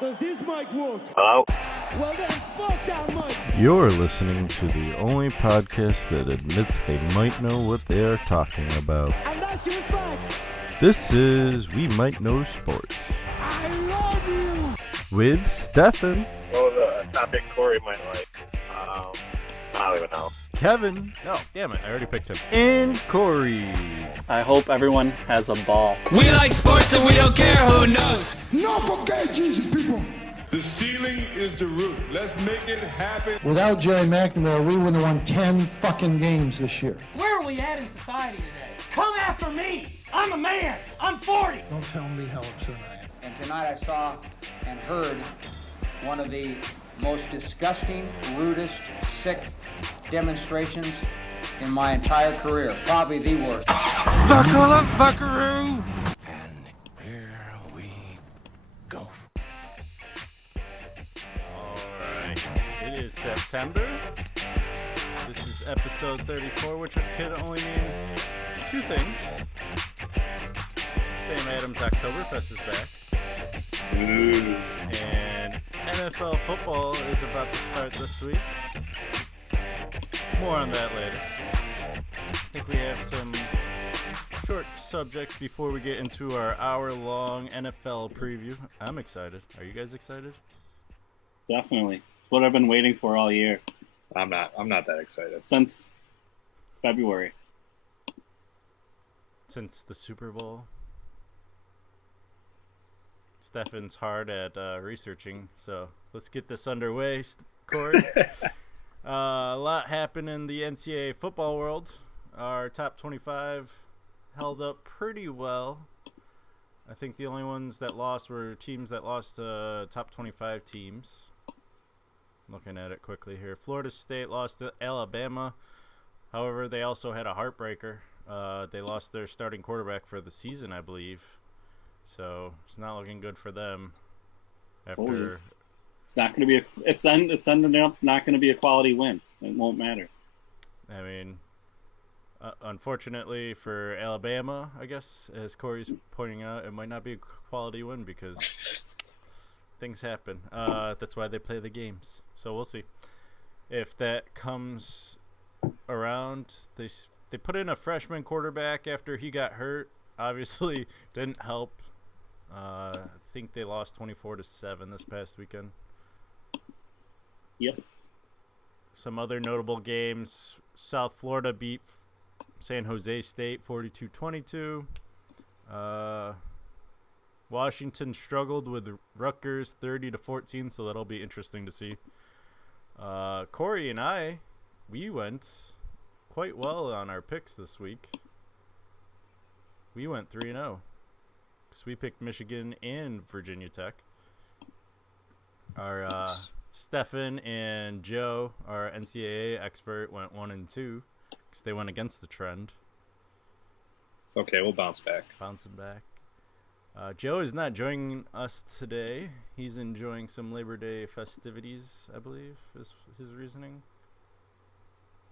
Does this mic work? Hello? Well then, fuck that mic! You're listening to the only podcast that admits they might know what they are talking about. And that's just facts! This is We Might Know Sports. I love you! With Steffan. What was a topic Cory might like? I don't even know. Kevin. Oh, damn it. I already picked him. And Cory. I hope everyone has a ball. We like sports and we don't care who knows. Not for gay Jesus people! The ceiling is the roof. Let's make it happen. Without Jerry McNamara, we wouldn't have won 10 fucking games this year. Where are we at in society today? Come after me! I'm a man! I'm 40! Don't tell me how upset I am. And tonight I saw and heard one of the most disgusting, rudest, sick demonstrations in my entire career. Probably the worst. Buckle up, buckaroo! And here we go. Alright. It is September. This is episode 34, which could only mean two things. Sam Adams Oktoberfest is back. And NFL football is about to start this week. More on that later. I think we have some short subjects before we get into our hour-long NFL preview. I'm excited. Are you guys excited? Definitely. It's what I've been waiting for all year. I'm not that excited. Since February. Since the Super Bowl. Steffan's hard at researching, so let's get this underway, Cory. A lot happened in the NCAA football world. Our top 25 held up pretty well. I think the only ones that lost were teams that lost to top 25 teams. Looking at it quickly here. Florida State lost to Alabama. However, they also had a heartbreaker. They lost their starting quarterback for the season, I believe. So it's not looking good for them. After it's not going to be it's ended up not going to be a quality win. It won't matter. I mean, unfortunately for Alabama, I guess, as Cory's pointing out, it might not be a quality win because things happen. That's why they play the games. So we'll see if that comes around. They put in a freshman quarterback after he got hurt. Obviously, didn't help. I think they lost 24-7 this past weekend. Yep. Some other notable games. South Florida beat San Jose State 42-22. Washington struggled with Rutgers 30-14, so that'll be interesting to see. Cory and we went quite well on our picks this week. We went 3-0 because we picked Michigan and Virginia Tech. Our Steffan and Joe, our NCAA expert, went 1-2 because they went against the trend. It's okay. We'll bounce back. Bouncing back. Joe is not joining us today. He's enjoying some Labor Day festivities, I believe, is his reasoning.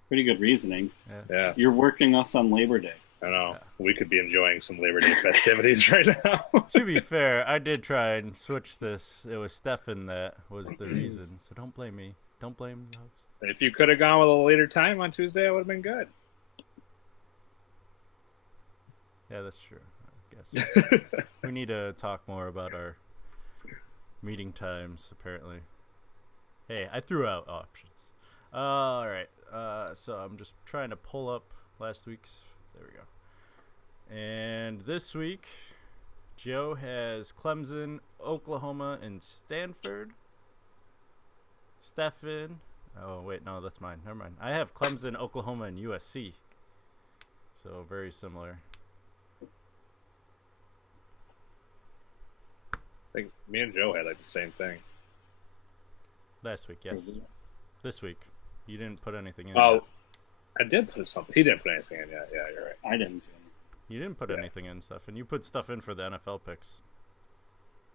Pretty good reasoning. Yeah. You're working us on Labor Day. I know. Yeah. We could be enjoying some Labor Day festivities right now. To be fair, I did try and switch this. It was Steffan that was the reason, so don't blame me. Don't blame the host. If you could have gone with a later time on Tuesday, it would have been good. Yeah, that's true. I guess we need to talk more about our meeting times, apparently. Hey, I threw out options. All right. So I'm just trying to pull up last week's. There we go. And this week, Joe has Clemson, Oklahoma, and Stanford. Steffan. Oh, wait, no, that's mine. Never mind. I have Clemson, Oklahoma, and USC. So very similar. I think me and Joe had like the same thing. Last week, yes. This week. You didn't put anything in. Oh, I did put something. He didn't put anything in yet. Yeah, you're right. I didn't do anything. You didn't put anything in, stuff, and you put stuff in for the NFL picks.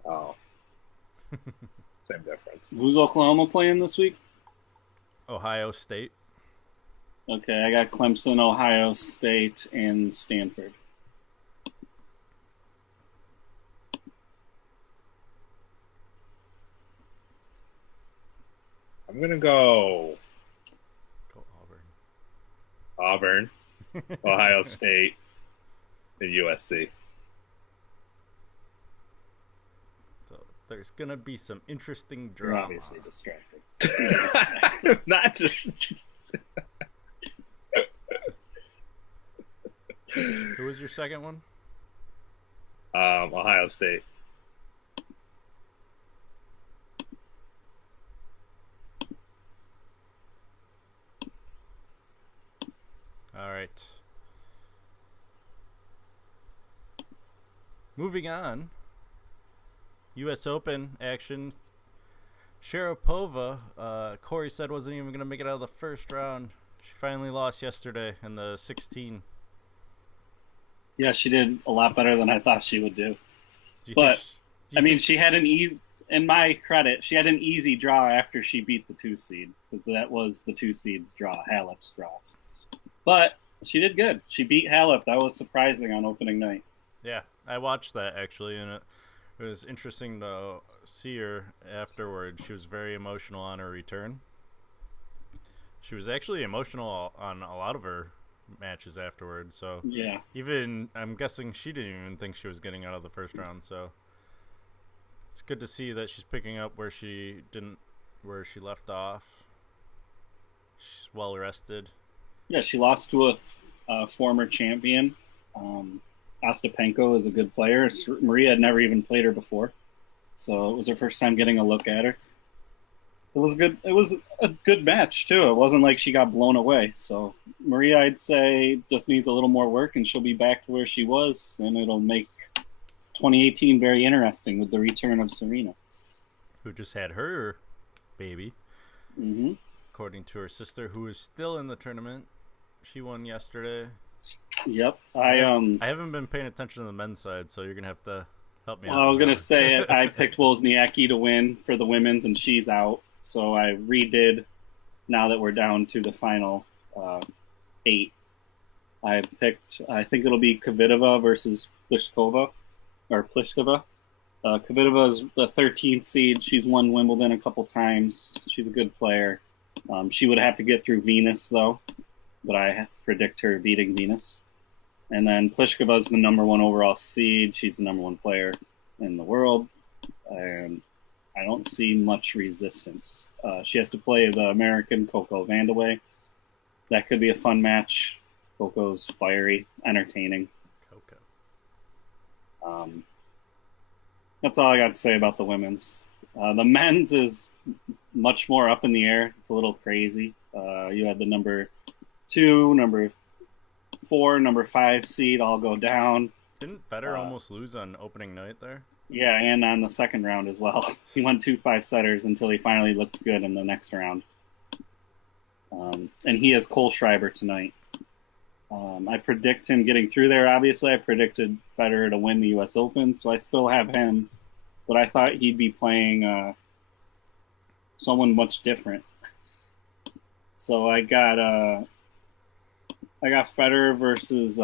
Oh. Same difference. Who's Oklahoma playing this week? Ohio State. Okay, I got Clemson, Ohio State, and Stanford. I'm gonna go Go Auburn, Ohio State, and USC. So there's gonna be some interesting You're drama. obviously distracting. Not just. Who was your second one? Ohio State. All right. Moving on. U.S. Open action. Sharapova, Cory said wasn't even going to make it out of the first round. She finally lost yesterday in the 16. Yeah, she did a lot better than I thought she would do. But She had an easy. In my credit, she had an easy draw after she beat the 2 seed, because that was the 2 seed's draw, Halep's draw. But she did good. She beat Halep. That was surprising on opening night. Yeah, I watched that actually, and it was interesting to see her afterwards. She was very emotional on her return. She was actually emotional on a lot of her matches afterwards. So yeah, even I'm guessing she didn't even think she was getting out of the first round. So it's good to see that she's picking up where she left off. She's well rested. Yeah, she lost to a former champion. Ostapenko is a good player. Maria had never even played her before, so it was her first time getting a look at her. It was a good match too. It wasn't like she got blown away. So Maria, I'd say, just needs a little more work, and she'll be back to where she was, and it'll make 2018 very interesting with the return of Serena, who just had her baby. Mm-hmm. According to her sister, who is still in the tournament. She won yesterday. Yep. I haven't been paying attention to the men's side, so you're going to have to help me out. I was going to say I picked Wozniacki to win for the women's, and she's out. So I redid, now that we're down to the final 8. I think it'll be Kvitova versus Pliskova. Kvitova is the 13th seed. She's won Wimbledon a couple times. She's a good player. She would have to get through Venus, though, but I predict her beating Venus. And then Pliskova is the number 1 overall seed. She's the number 1 player in the world. And I don't see much resistance. She has to play the American Coco Vandeweghe. That could be a fun match. Coco's fiery, entertaining. That's all I got to say about the women's. The men's is much more up in the air. It's a little crazy. You had the number 2, number 4, number 5 seed all go down. Didn't Federer almost lose on opening night there? Yeah, and on the second round as well. He won 2 5-setters until he finally looked good in the next round. And he has Cole Schreiber tonight. I predict him getting through there. Obviously, I predicted Federer to win the U.S. Open, so I still have him. But I thought he'd be playing someone much different. So I got Federer versus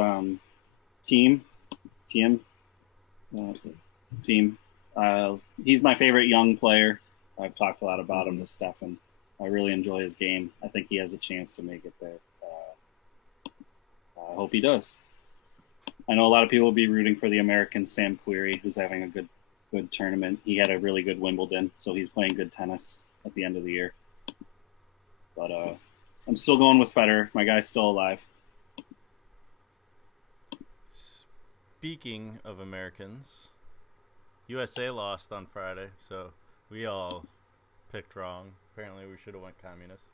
Team. He's my favorite young player. I've talked a lot about him with Steffan. I really enjoy his game. I think he has a chance to make it there. I hope he does. I know a lot of people will be rooting for the American Sam Querrey, who's having a good tournament. He had a really good Wimbledon, so he's playing good tennis at the end of the year. But I'm still going with Federer. My guy's still alive. Speaking of Americans, USA lost on Friday, so we all picked wrong. Apparently we should have went communist.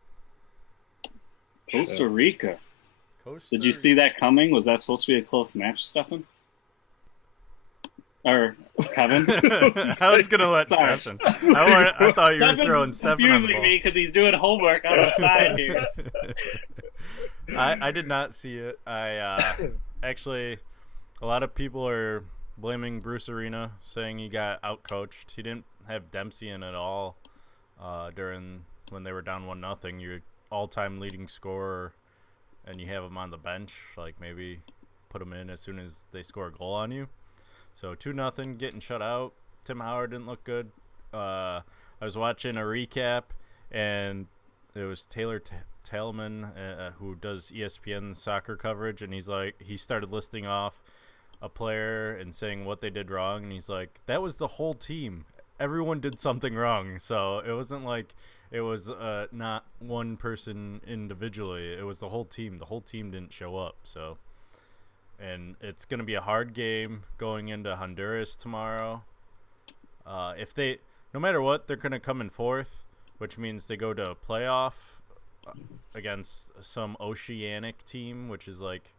Costa Rica. Did you see that coming? Was that supposed to be a close match, Steffan? Or Kevin? I was going to let Steffan. I thought you were throwing Steffan on the ball. Confusing me because he's doing homework on the side here. I did not see it. Actually, a lot of people are blaming Bruce Arena, saying he got outcoached. He didn't have Dempsey in at all during when they were down 1-0. Your all-time leading scorer, and you have him on the bench. Like, maybe put him in as soon as they score a goal on you. So 2-0, getting shut out. Tim Howard didn't look good. I was watching a recap, and Taylor Talman, who does ESPN soccer coverage, and he started listing off a player and saying what they did wrong, and he's like, that was the whole team. Everyone did something wrong, so it wasn't like it was not one person individually. It was the whole team. The whole team didn't show up, so. And it's going to be a hard game going into Honduras tomorrow. No matter what, they're going to come in fourth, which means they go to a playoff against some oceanic team, which is like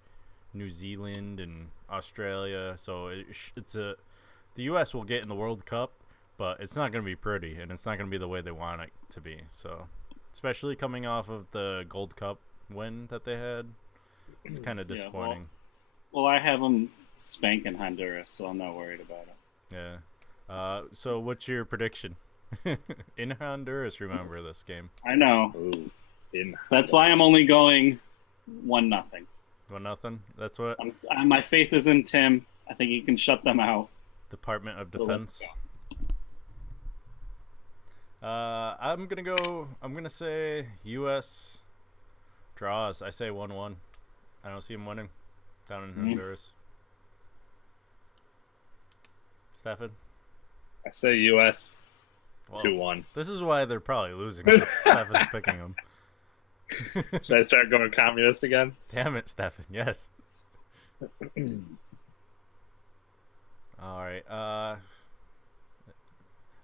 New Zealand and Australia. So the U.S. will get in the World Cup, but it's not going to be pretty, and it's not going to be the way they want it to be. So, especially coming off of the Gold Cup win that they had, it's kind of disappointing. Well, I have them spanking Honduras, so I'm not worried about it. Yeah. So what's your prediction? In Honduras, remember this game. I know. Ooh, that's why I'm only going 1-0. 1-0? That's what? My faith is in Tim. I think he can shut them out. Department of Defense. I'm going to say U.S. draws. I say 1-1. I don't see him winning down in Honduras. Steffan? I say U.S. 2-1. This is why they're probably losing, because Steffan's picking them. Should I start going communist again? Damn it, Steffan. Yes. All right.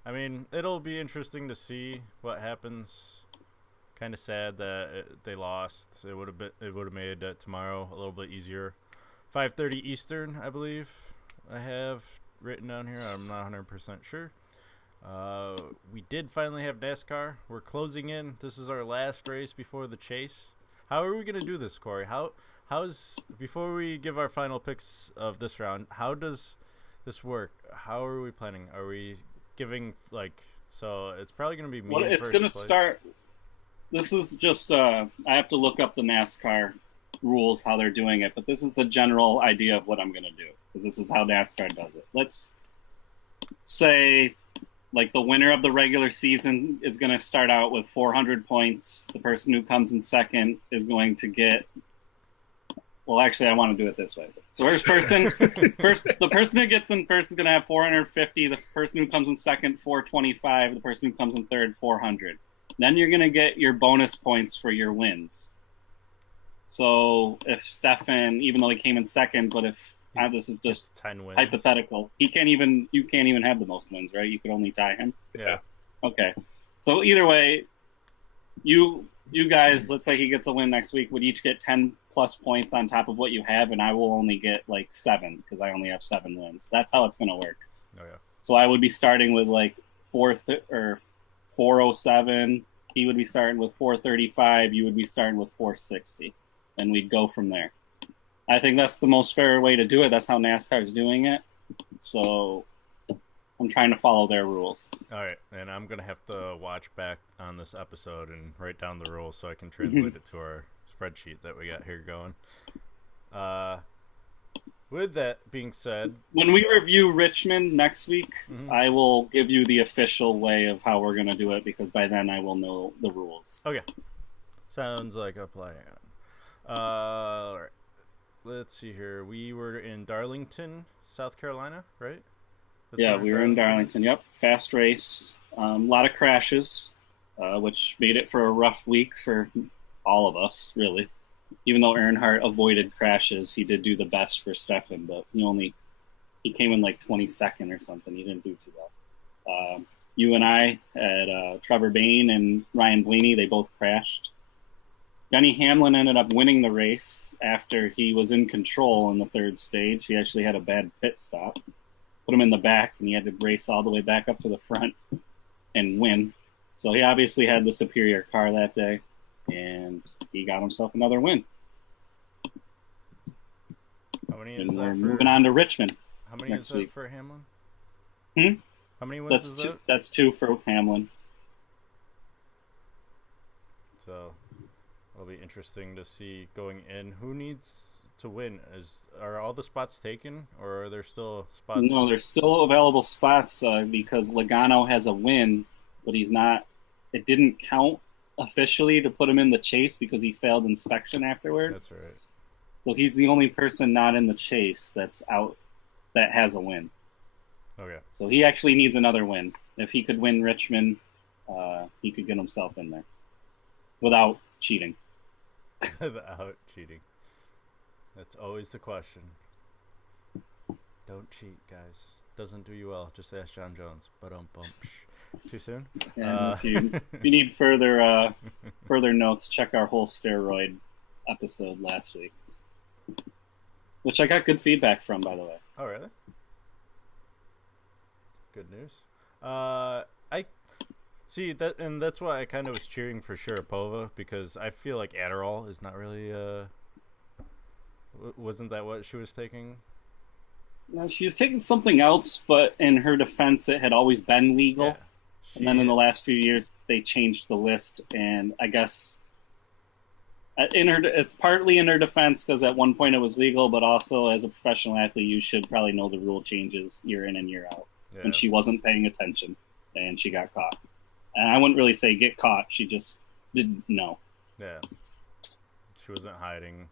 I mean, it'll be interesting to see what happens. Kind of sad that they lost. It would have made tomorrow a little bit easier. 5:30 Eastern, I believe. I have written down here. I'm not 100% sure. We did finally have NASCAR. We're closing in. This is our last race before the chase. How are we going to do this, Cory? Before we give our final picks of this round, how does this work? How are we planning? Are we giving, so it's probably going to be me in it's going to start. This is just, I have to look up the NASCAR rules, how they're doing it, but this is the general idea of what I'm going to do, because this is how NASCAR does it. Let's say, the winner of the regular season is going to start out with 400 points. The person who comes in second is going to get, well, actually, I want to do it this way. The the person who gets in first is going to have 450. The person who comes in second, 425. The person who comes in third, 400. Then you're going to get your bonus points for your wins. So if Steffan, even though he came in second, but if this is just 10 wins. Hypothetical, you can't even have the most wins, right? You could only tie him. Yeah. Okay. So either way, you guys, let's say he gets a win next week, would each get 10 plus points on top of what you have, and I will only get 7 because I only have 7 wins. That's how it's going to work. Oh yeah. So I would be starting with 407. He would be starting with 435. You would be starting with 460, and we'd go from there. I think that's the most fair way to do it. That's how NASCAR is doing it. So I'm trying to follow their rules. All right, and I'm going to have to watch back on this episode and write down the rules so I can translate it to our spreadsheet that we got here going. With that being said, when we review Richmond next week, I will give you the official way of how we're going to do it, because by then I will know the rules. Okay. Sounds like a plan. All right. Let's see here. We were in Darlington, South Carolina, right? We were in Darlington. Yep. Fast race. A lot of crashes, which made it for a rough week for all of us, really. Even though Earnhardt avoided crashes, he did do the best for Steffan, but he came in 22nd or something. He didn't do too well. You and I had Trevor Bayne and Ryan Blaney. They both crashed. Denny Hamlin ended up winning the race after he was in control in the third stage. He actually had a bad pit stop. Put him in the back, and he had to race all the way back up to the front and win. So he obviously had the superior car that day, and he got himself another win. How many and we're moving on to Richmond. How many is that for Hamlin? How many wins that's is that? That's 2 for Hamlin. So it'll be interesting to see going in. Who needs to win? Are all the spots taken, or are there still spots? No, there's still available spots because Logano has a win, but he's not. It didn't count officially to put him in the chase because he failed inspection afterwards. That's right. So he's the only person not in the chase that's out that has a win. Okay. So he actually needs another win. If he could win Richmond, he could get himself in there without cheating. Without cheating. That's always the question. Don't cheat, guys. Doesn't do you well. Just ask John Jones. Too soon? And if you need further notes, check our whole steroid episode last week, which I got good feedback from, by the way. Oh, really? Good news. I see that, and that's why I kind of was cheering for Sharapova, because I feel like Adderall is not really. Wasn't that what she was taking? No, she was taking something else, but in her defense, it had always been legal. Yeah, and then in the last few years, they changed the list, and I guess it's partly in her defense because at one point it was legal, but also as a professional athlete, you should probably know the rule changes year in and year out. Yeah. And she wasn't paying attention, and she got caught. And I wouldn't really say get caught; she just didn't know. Yeah, she wasn't hiding.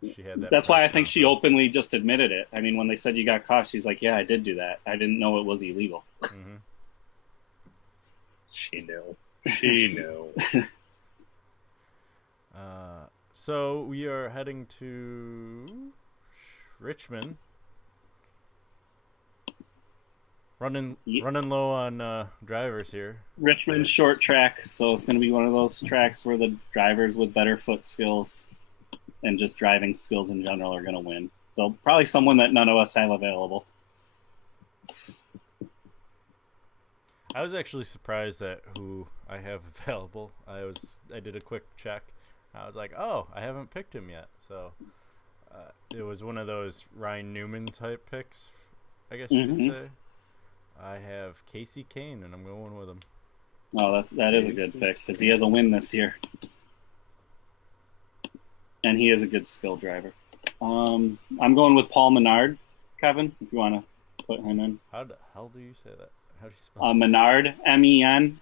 She had that. That's why I think conference. she openly just admitted it. I mean, when they said you got caught, she's like, "Yeah, I did do that. I didn't know it was illegal." Mm-hmm. She knew. She knew. So we are heading to Richmond. Running low on drivers here. Richmond short track, so it's going to be one of those tracks where the drivers with better foot skills and just driving skills in general are going to win. So probably someone that none of us have available. I was actually surprised at who I have available. I did a quick check. I was like, oh, I haven't picked him yet. So it was one of those Ryan Newman type picks, I guess you could say. I have Casey Kane, and I'm going with him. Oh, that is a good pick because he has a win this year. And he is a good skill driver. I'm going with Paul Menard, Kevin, if you want to put him in. How the hell do you say that? How do you spell Menard, Menard.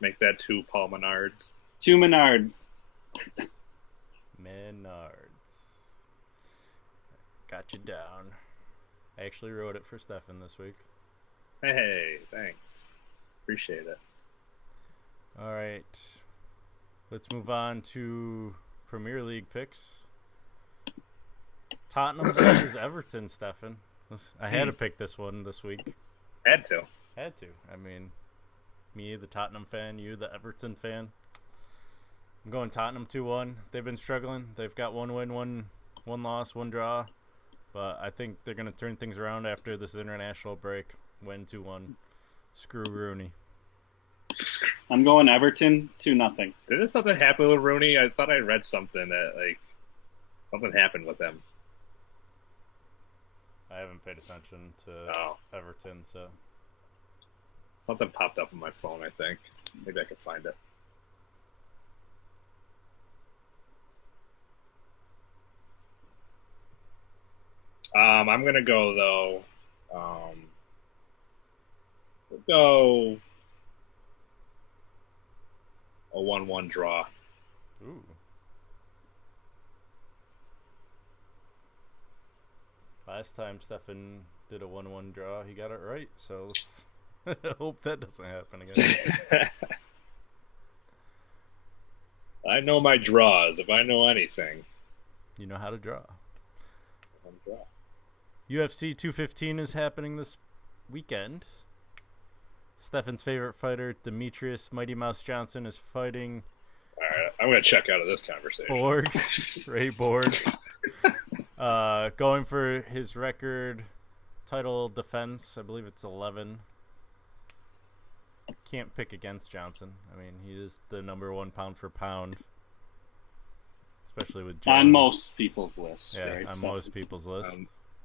Make that 2 Paul Menards. 2 Menards. Menards. Got you down. I actually wrote it for Steffan this week. Hey, thanks. Appreciate it. All right. Let's move on to Premier League picks. Tottenham versus Everton, Steffan. I had to pick this one this week. Had to. I mean, me, the Tottenham fan, you, the Everton fan. I'm going Tottenham 2-1. They've been struggling. They've got 1 win, 1 loss, 1 draw. But I think they're going to turn things around after this international break. Win 2-1. Screw Rooney. I'm going Everton 2-0. Didn't something happen with Rooney? I thought I read something that, something happened with him. I haven't paid attention to Everton, so. Something popped up on my phone, I think. Maybe I can find it. I'm going to go, though. We'll go a 1-1 draw. Ooh. Last time Steffan did a 1-1 draw, he got it right, so I hope that doesn't happen again. I know my draws, if I know anything. You know how to draw. UFC 215 is happening this weekend. Steffan's favorite fighter, Demetrius Mighty Mouse Johnson, is fighting. All right, I'm going to check out of this conversation. Borg, Ray Borg. Going for his record title defense. I believe it's 11. Can't pick against Johnson. I mean, he is the number 1 pound for pound. Especially with Jones. On most people's lists. Yeah, right? on most people's lists.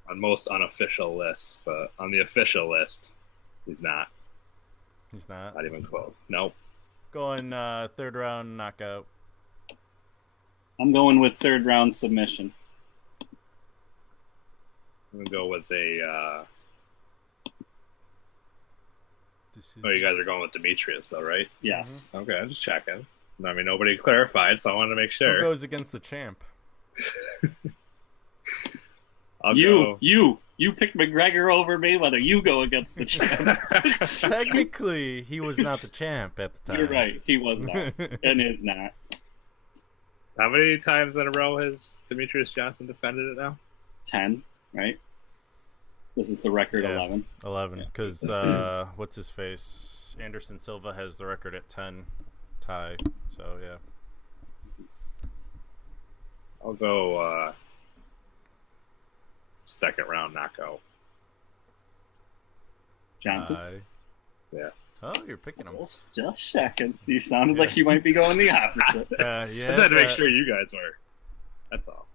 On most unofficial lists, but on the official list, he's not. He's not? Not even close. Nope. Going 3rd round knockout. I'm going with 3rd round submission. I'm going to go with a... Oh, you guys are going with Demetrius, though, right? Yes. Okay, I'm just checking. I mean, nobody clarified, so I wanted to make sure. Who goes against the champ? You picked McGregor over Mayweather. You go against the champ. Technically, he was not the champ at the time. You're right. He was not, and is not. How many times in a row has Demetrius Johnson defended it now? 10, right? This is the record. 11. 11, because what's his face? Anderson Silva has the record at 10 tie. So yeah. I'll go second round knockout. Johnson? Yeah. Oh, you're picking him. Just checking. You sounded like you might be going the opposite. Yeah. I just had to make sure you guys were. That's all.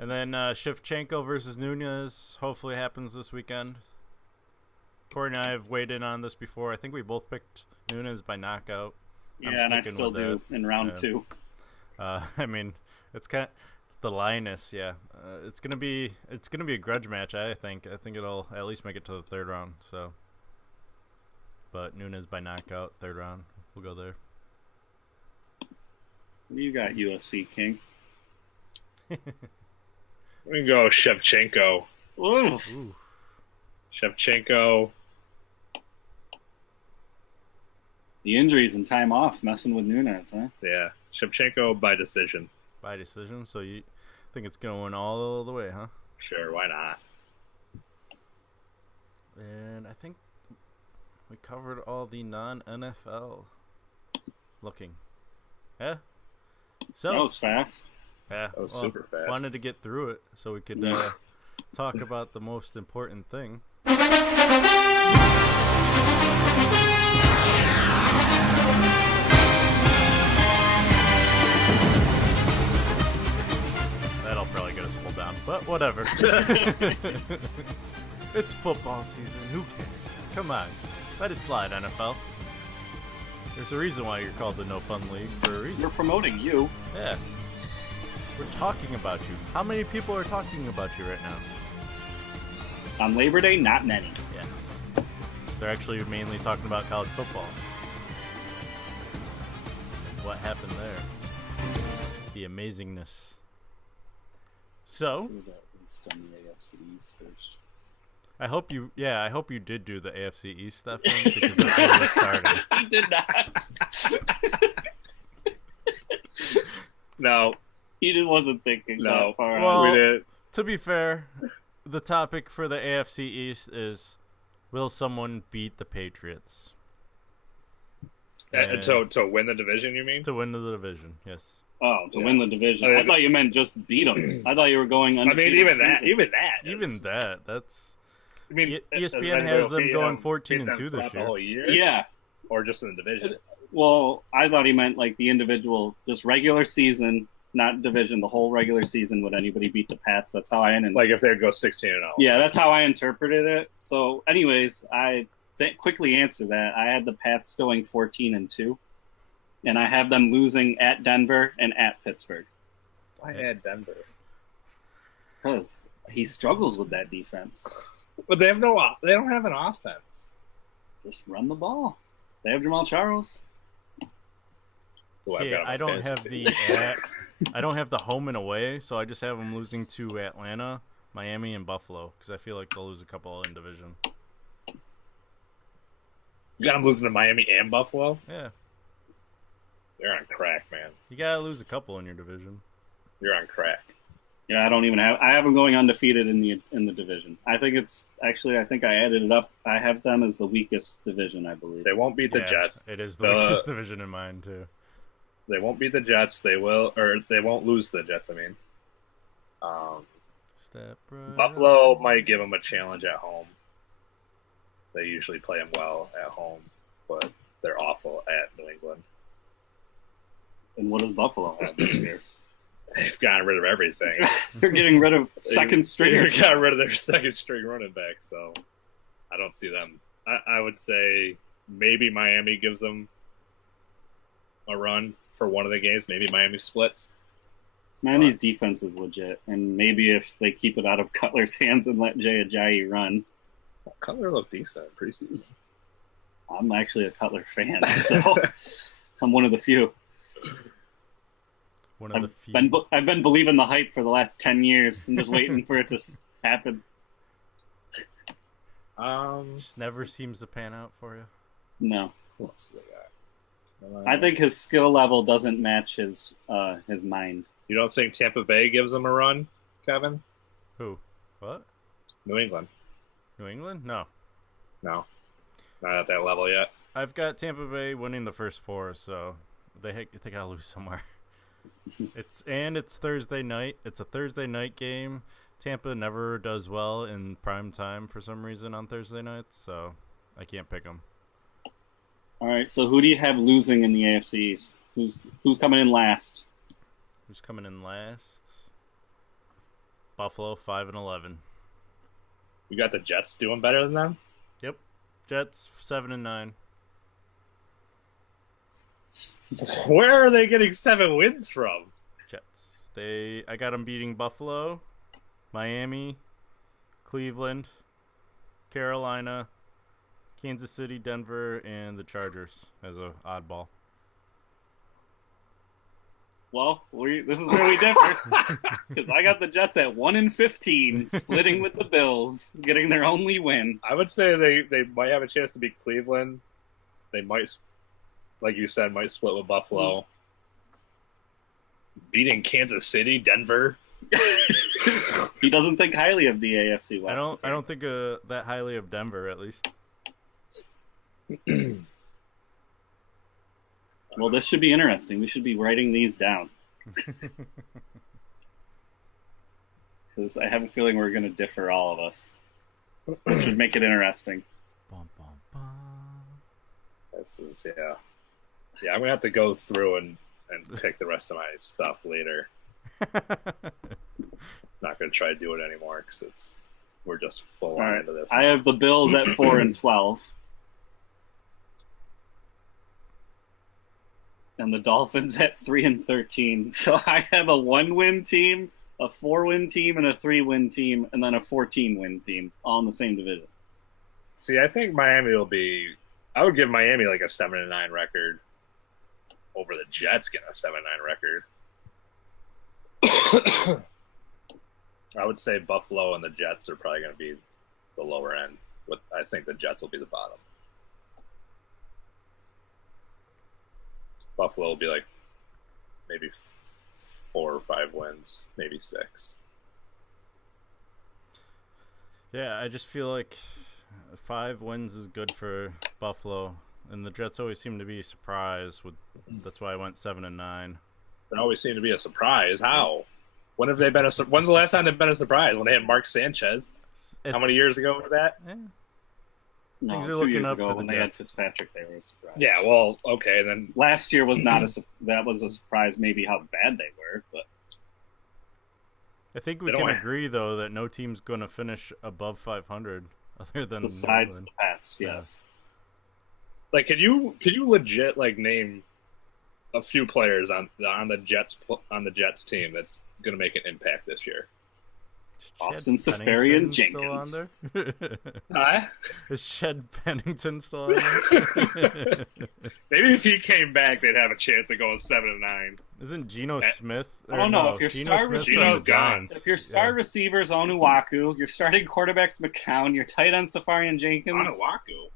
And then Shevchenko versus Nunez hopefully happens this weekend. Corey and I have weighed in on this before. I think we both picked Nunez by knockout. Yeah, and I still do in round 2. I mean, it's kind of the Linus, yeah. It's gonna be a grudge match. I think it'll at least make it to the third round. So, but Nunez by knockout, third round. We'll go there. What do you got, UFC King? We can go Shevchenko. Oof. Ooh. Shevchenko. The injuries and time off messing with Nunez, huh? Yeah, Shevchenko by decision. By decision. So you think it's going all the way, huh? Sure, why not? And I think we covered all the non-NFL looking. Yeah. So That was fast. yeah, That was super fast. Wanted to get through it so we could talk about the most important thing. That'll probably get us pulled down, but whatever. It's football season. Who cares? Come on. Let it slide, NFL. There's a reason why you're called the No Fun League for a reason. We're promoting you. Yeah. We're talking about you. How many people are talking about you right now? On Labor Day, not many. Yes. They're actually mainly talking about college football. What happened there? The amazingness. So, I hope you did do the AFC East stuff because that's where we're starting. He did not. No. He just wasn't thinking that far out. Well, we did. To be fair, the topic for the AFC East is, will someone beat the Patriots? To win the division, you mean? To win the division, yes. Oh, to win the division. I thought you meant just beat them. I thought you were going undefeated. I mean, Even that. That's. I mean, ESPN has them going 14-2 this year. The whole year. Yeah. Or just in the division. Well, I thought he meant like the individual, just regular season, not division. The whole regular season. Would anybody beat the Pats? That's how I ended. Like if they'd go 16-0. Yeah, that's how I interpreted it. So, anyways, I quickly answer that. I had the Pats going 14-2. And I have them losing at Denver and at Pittsburgh. Why at Denver? Because he struggles with that defense. But they don't have an offense. Just run the ball. They have Jamal Charles. Ooh, See, I don't have I don't have the home and away, so I just have them losing to Atlanta, Miami, and Buffalo because I feel like they'll lose a couple in division. You got them losing to Miami and Buffalo? Yeah. You're on crack, man. You gotta lose a couple in your division. You're on crack. Yeah, I have them going undefeated in the division. I think I added it up. I have them as the weakest division, I believe. They won't beat the Jets. It is the weakest division in mine too. They won't beat the Jets. They won't lose to the Jets. I mean, Buffalo might give them a challenge at home. They usually play them well at home, but they're awful at New England. And what does Buffalo have this year? They've gotten rid of everything. They're getting rid of second stringer. They got rid of their second string running back, so I don't see them. I would say maybe Miami gives them a run for one of the games. Maybe Miami splits. Miami's defense is legit, and maybe if they keep it out of Cutler's hands and let Jay Ajayi run. Cutler looked decent in preseason. I'm actually a Cutler fan, so I'm one of the few. One of the few. I've been believing the hype for the last 10 years and just waiting for it to happen. Just never seems to pan out for you. No. Who else do they got? I think his skill level doesn't match his mind. You don't think Tampa Bay gives him a run, Kevin? Who? What? New England. New England? No. No. Not at that level yet. I've got Tampa Bay winning the first 4, so they gotta lose somewhere. It's Thursday night. It's a Thursday night game. Tampa never does well in prime time for some reason on Thursday nights, so I can't pick them. All right, so who do you have losing in the AFC East? Who's coming in last? Who's coming in last? Buffalo 5-11. You got the Jets doing better than them? Yep. Jets 7-9. Where are they getting 7 wins from? Jets. I got them beating Buffalo, Miami, Cleveland, Carolina, Kansas City, Denver, and the Chargers as a oddball. Well, this is where we differ. Because I got the Jets at 1-15, splitting with the Bills, getting their only win. I would say they might have a chance to beat Cleveland. They might, like you said, might split with Buffalo. Beating Kansas City, Denver. He doesn't think highly of the AFC West. I don't think that highly of Denver, at least. Well, this should be interesting. We should be writing these down. Because I have a feeling we're going to differ, all of us. Should make it interesting. Bum, bum, bum. This is, yeah. Yeah, I'm going to have to go through and pick the rest of my stuff later. Not going to try to do it anymore because we're just full on into this. I have the Bills at 4-12. And the Dolphins at 3-13. So I have a 1-win team, a 4-win team, and a 3-win team, and then a 14-win team, all in the same division. See, I think Miami will be. I would give Miami like a 7-9 record over the Jets getting a 7-9 record. I would say Buffalo and the Jets are probably going to be the lower end. But I think the Jets will be the bottom. Buffalo will be like maybe 4 or 5 wins, maybe 6. Yeah, I just feel like 5 wins is good for Buffalo, and the Jets always seem to be a surprise. That's why I went 7-9. They always seem to be a surprise. How? When have they been when's the last time they've been a surprise? When they had Mark Sanchez? How many years ago was that? Yeah. No, Things are 2 looking years up ago for the when they had Jets. Fitzpatrick, they were a surprise. Yeah, well, okay, then Last year was not that was a surprise. Maybe how bad they were, but I think we can agree though that no team's going to finish above 500 other than besides New the Pats, yes. like can you legit like name a few players on the Jets team that's going to make an impact this year? Austin Safarian Jenkins. Still on there? Huh? Is Shed Pennington still on there? Maybe if he came back, they'd have a chance to go 7-9. Isn't Geno Smith? I don't know. If your Geno star Smith's receiver, on the Giants. if your star receiver's Onuaku, your starting quarterback's McCown, your tight end Safarian Jenkins. Onuaku?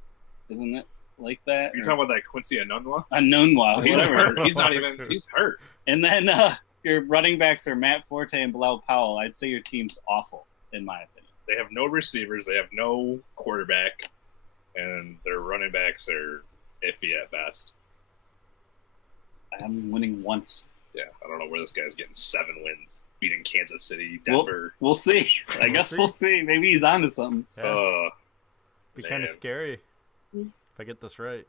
Isn't it like that? You're talking about like Quincy Anunua? Anunua, He's whatever. hurt. He's not even. He's hurt. And then your running backs are Matt Forte and Bilal Powell. I'd say your team's awful, in my opinion. They have no receivers. They have no quarterback, and their running backs are iffy at best. I'm winning once. Yeah, I don't know where this guy's getting 7 wins, beating Kansas City, Denver. We'll see. I guess we'll see. Maybe he's onto something. Yeah. Be kind of scary if I get this right.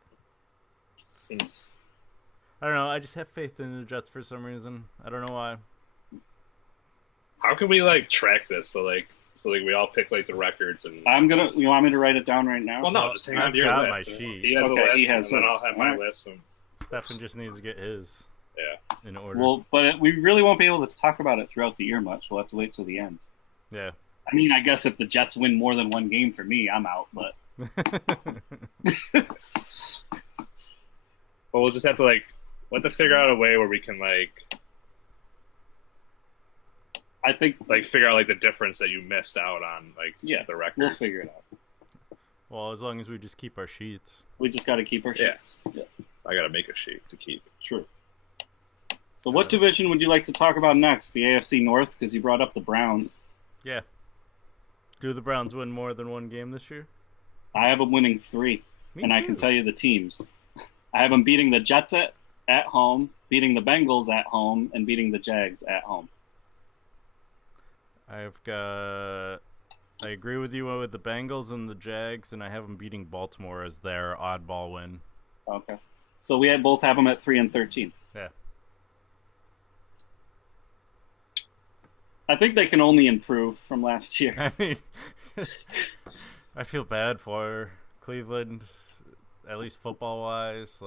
I don't know. I just have faith in the Jets for some reason. I don't know why. How can we like track this? So we all pick like the records and. You want me to write it down right now? Well, no, just hang on to your got list. my sheet. He has a list, he has and then his. I'll have my list. And... Steffan just needs to get his. Yeah. In order. Well, but we really won't be able to talk about it throughout the year much. We'll have to wait till the end. Yeah. I mean, I guess if the Jets win more than one game for me, I'm out. But But we'll just have to like We'll have to figure out a way where we can I think figure out the difference that you missed out on the record. We'll figure it out. Well, as long as we just keep our sheets. We just got to keep our sheets. Yeah. I got to make a sheet to keep. Sure. So what division would you like to talk about next? The AFC North, because you brought up the Browns. Yeah. Do the Browns win more than one game this year? I have them winning 3. Me and too. I can tell you the teams. I have them beating the Jets at home, beating the Bengals at home, and beating the Jags at home. I agree with you with the Bengals and the Jags, and I have them beating Baltimore as their oddball win. Okay. So we both have them at 3-13. Yeah. I think they can only improve from last year. I mean, I feel bad for Cleveland, at least football-wise.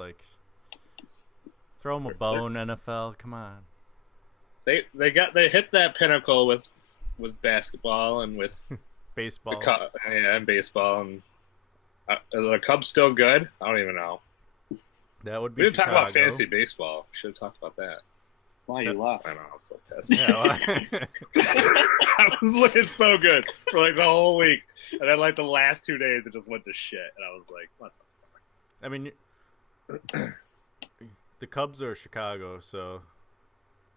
Throw them a bone, NFL. Come on. They hit that pinnacle with basketball and with baseball. And baseball. And are the Cubs still good? I don't even know. That would be. We didn't Chicago. talk about fantasy baseball. We should have talked about that. Why you lost? I know, I'm so pissed. Yeah, well, I was looking so good for the whole week, and then the last 2 days it just went to shit, and I was like, "What the fuck?" I mean, the Cubs are Chicago, so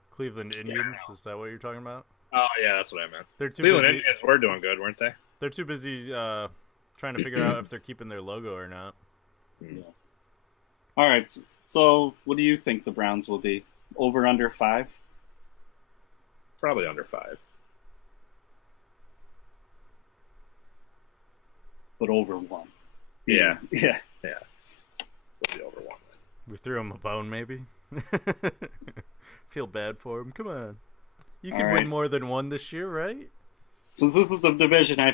Cleveland Indians. Yeah. Is that what you're talking about? Oh yeah, that's what I meant. They're too Cleveland busy. Indians were doing good, weren't they? They're too busy trying to figure out if they're keeping their logo or not. Yeah. All right. So, what do you think the Browns will be? Over under 5? Probably under 5. But over 1. Yeah. Yeah. It'll be over 1. We threw him a bone, maybe. Feel bad for him. Come on, you can win more than 1 this year, right? Since this is the division I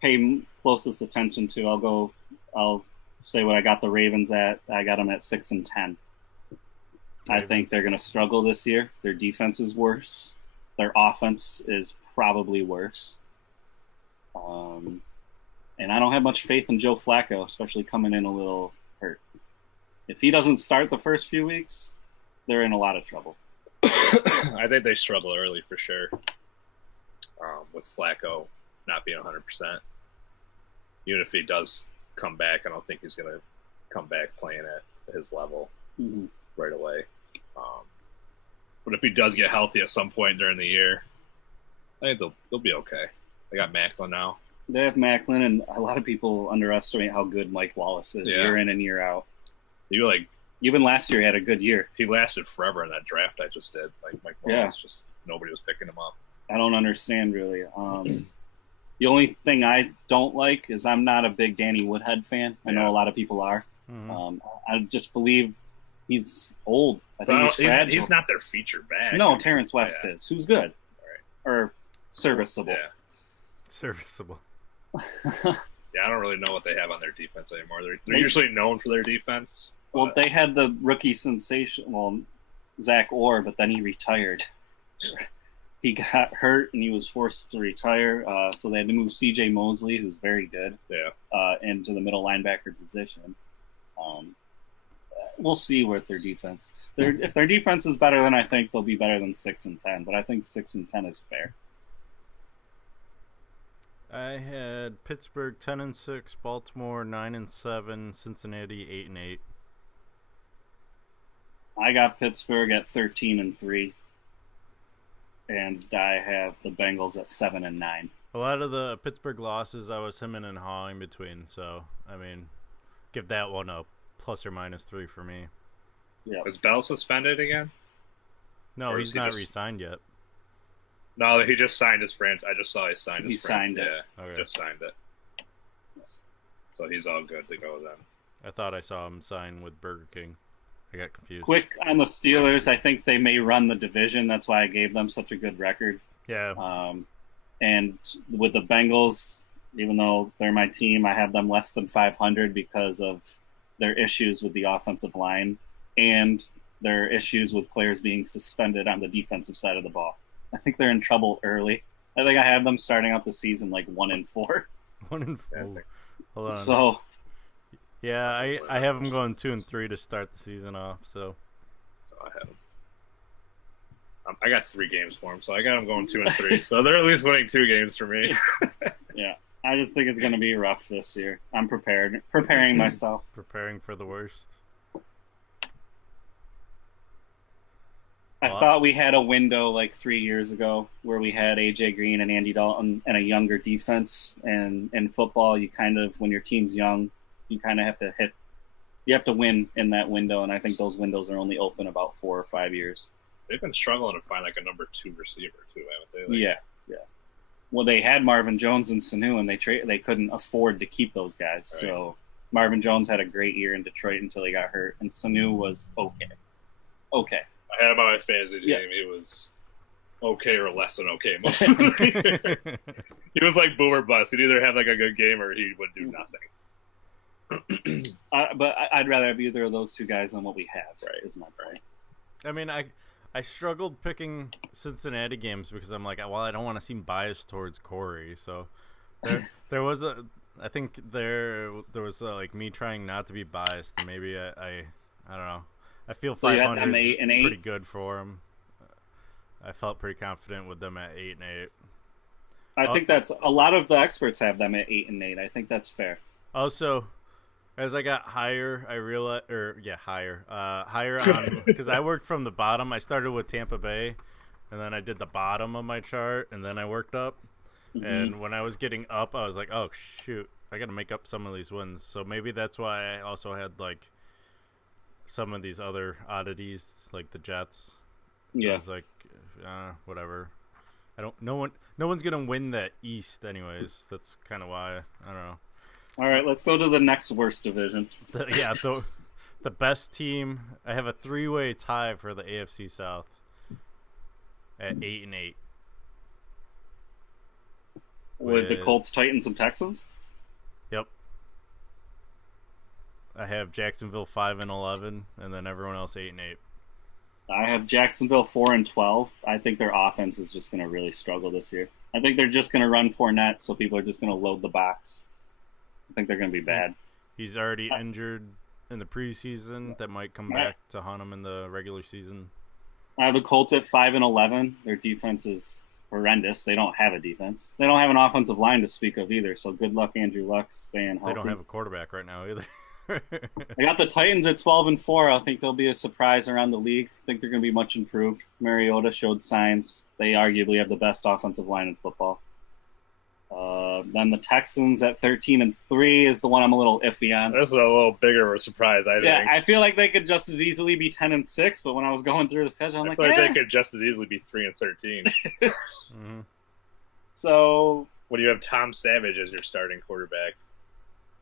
pay closest attention to, I'll say what I got the Ravens at. I got them at 6-10. I think they're going to struggle this year. Their defense is worse. Their offense is probably worse. And I don't have much faith in Joe Flacco, especially coming in a little hurt. If he doesn't start the first few weeks, they're in a lot of trouble. I think they struggle early for sure. With Flacco not being 100%. Even if he does come back, I don't think he's going to come back playing at his level right away. But if he does get healthy at some point during the year, I think they'll be okay. They got Macklin now. They have Macklin, and a lot of people underestimate how good Mike Wallace is year in and year out. Even last year, he had a good year. He lasted forever in that draft I just did. Mike Wallace, just nobody was picking him up. I don't understand, really. The only thing I don't like is I'm not a big Danny Woodhead fan. I know a lot of people are. Mm-hmm. I just believe he's old. I think he's fragile. He's not their feature back. No, Terrence West is. Who's good. Or serviceable. Yeah. Serviceable. Yeah, I don't really know what they have on their defense anymore. They're usually known for their defense. Well, they had the rookie sensation, Zach Orr, but then he retired. He got hurt and he was forced to retire, so they had to move C.J. Mosley, who's very good, into the middle linebacker position. We'll see with their defense. If their defense is better, then I think they'll be better than 6-10. But I think 6-10 is fair. I had Pittsburgh 10-6, Baltimore 9-7, Cincinnati 8-8. I got Pittsburgh at 13-3, and I have the Bengals at 7-9. A lot of the Pittsburgh losses, I was hemming and hawing between. So I mean, give that one a ±3 for me. Yeah. Is Bell suspended again? No, he's not re-signed yet. No, he just signed his franchise. I just saw he signed his signed it. Yeah, Okay. just signed it. So he's all good to go then. I thought I saw him sign with Burger King. I got confused. Quick on the Steelers, I think they may run the division. That's why I gave them such a good record. Yeah. And with the Bengals, even though they're my team, I have them less than 500 because of their issues with the offensive line and their issues with players being suspended on the defensive side of the ball. I think they're in trouble early. I think I have them starting out the season 1-4. 1-4. Hold on. So, yeah, I have them going 2-3 to start the season off. So So I have him. I got 3 games for him, so I got him going 2-3. So they're at least winning 2 games for me. Yeah, I just think it's going to be rough this year. I'm preparing myself. Preparing for the worst. I thought we had a window like 3 years ago where we had AJ Green and Andy Dalton and a younger defense. And in football, you kind of, when your team's young, you kind of have to you have to win in that window. And I think those windows are only open about 4 or 5 years. They've been struggling to find like a number 2 receiver too, haven't they? Yeah. Well, they had Marvin Jones and Sanu, and they couldn't afford to keep those guys. Right. So Marvin Jones had a great year in Detroit until he got hurt, and Sanu was okay. I had him on my fantasy team. He was okay or less than okay most of the year. He was like boom or bust. He'd either have like a good game or he would do nothing. But I'd rather have either of those 2 guys than what we have. Right, is my point. I mean, I struggled picking Cincinnati games because I'm like, well, I don't want to seem biased towards Cory. So there was I think there was like me trying not to be biased. And maybe I don't know. I feel 500 is pretty good for him. I felt pretty confident with them at 8-8. I think that's a lot of the experts have them at 8-8. I think that's fair. Also, as I got higher, I realized, higher on, because I worked from the bottom. I started with Tampa Bay, and then I did the bottom of my chart, and then I worked up. Mm-hmm. And when I was getting up, I was like, oh, shoot, I got to make up some of these wins. So maybe that's why I also had, like, some of these other oddities, like the Jets. Yeah. I was like, whatever. No one's going to win that East anyways. That's kind of why, I don't know. All right, let's go to the next worst division. The best team. I have a 3-way tie for the AFC South at 8-8. With the Colts, Titans, and Texans? Yep. I have Jacksonville 5-11, and then everyone else 8-8. I have Jacksonville 4-12. I think their offense is just going to really struggle this year. I think they're just going to run Fournette, so people are just going to load the box. I think they're going to be bad. He's already injured in the preseason. That might come back to haunt him in the regular season. I have the Colts at 5-11. Their defense is horrendous. They don't have a defense. They don't have an offensive line to speak of either. So good luck, Andrew Luck, staying healthy. They don't have a quarterback right now either. I got the Titans at 12-4. I think they'll be a surprise around the league. I think they're going to be much improved. Mariota showed signs. They arguably have the best offensive line in football. Then the Texans at 13-3 is the one I'm a little iffy on. This is a little bigger of a surprise, I think. Yeah, I feel like they could just as easily be 10-6, but when I was going through the schedule, I feel like they could just as easily be 3-13. Mm-hmm. So, when you have Tom Savage as your starting quarterback,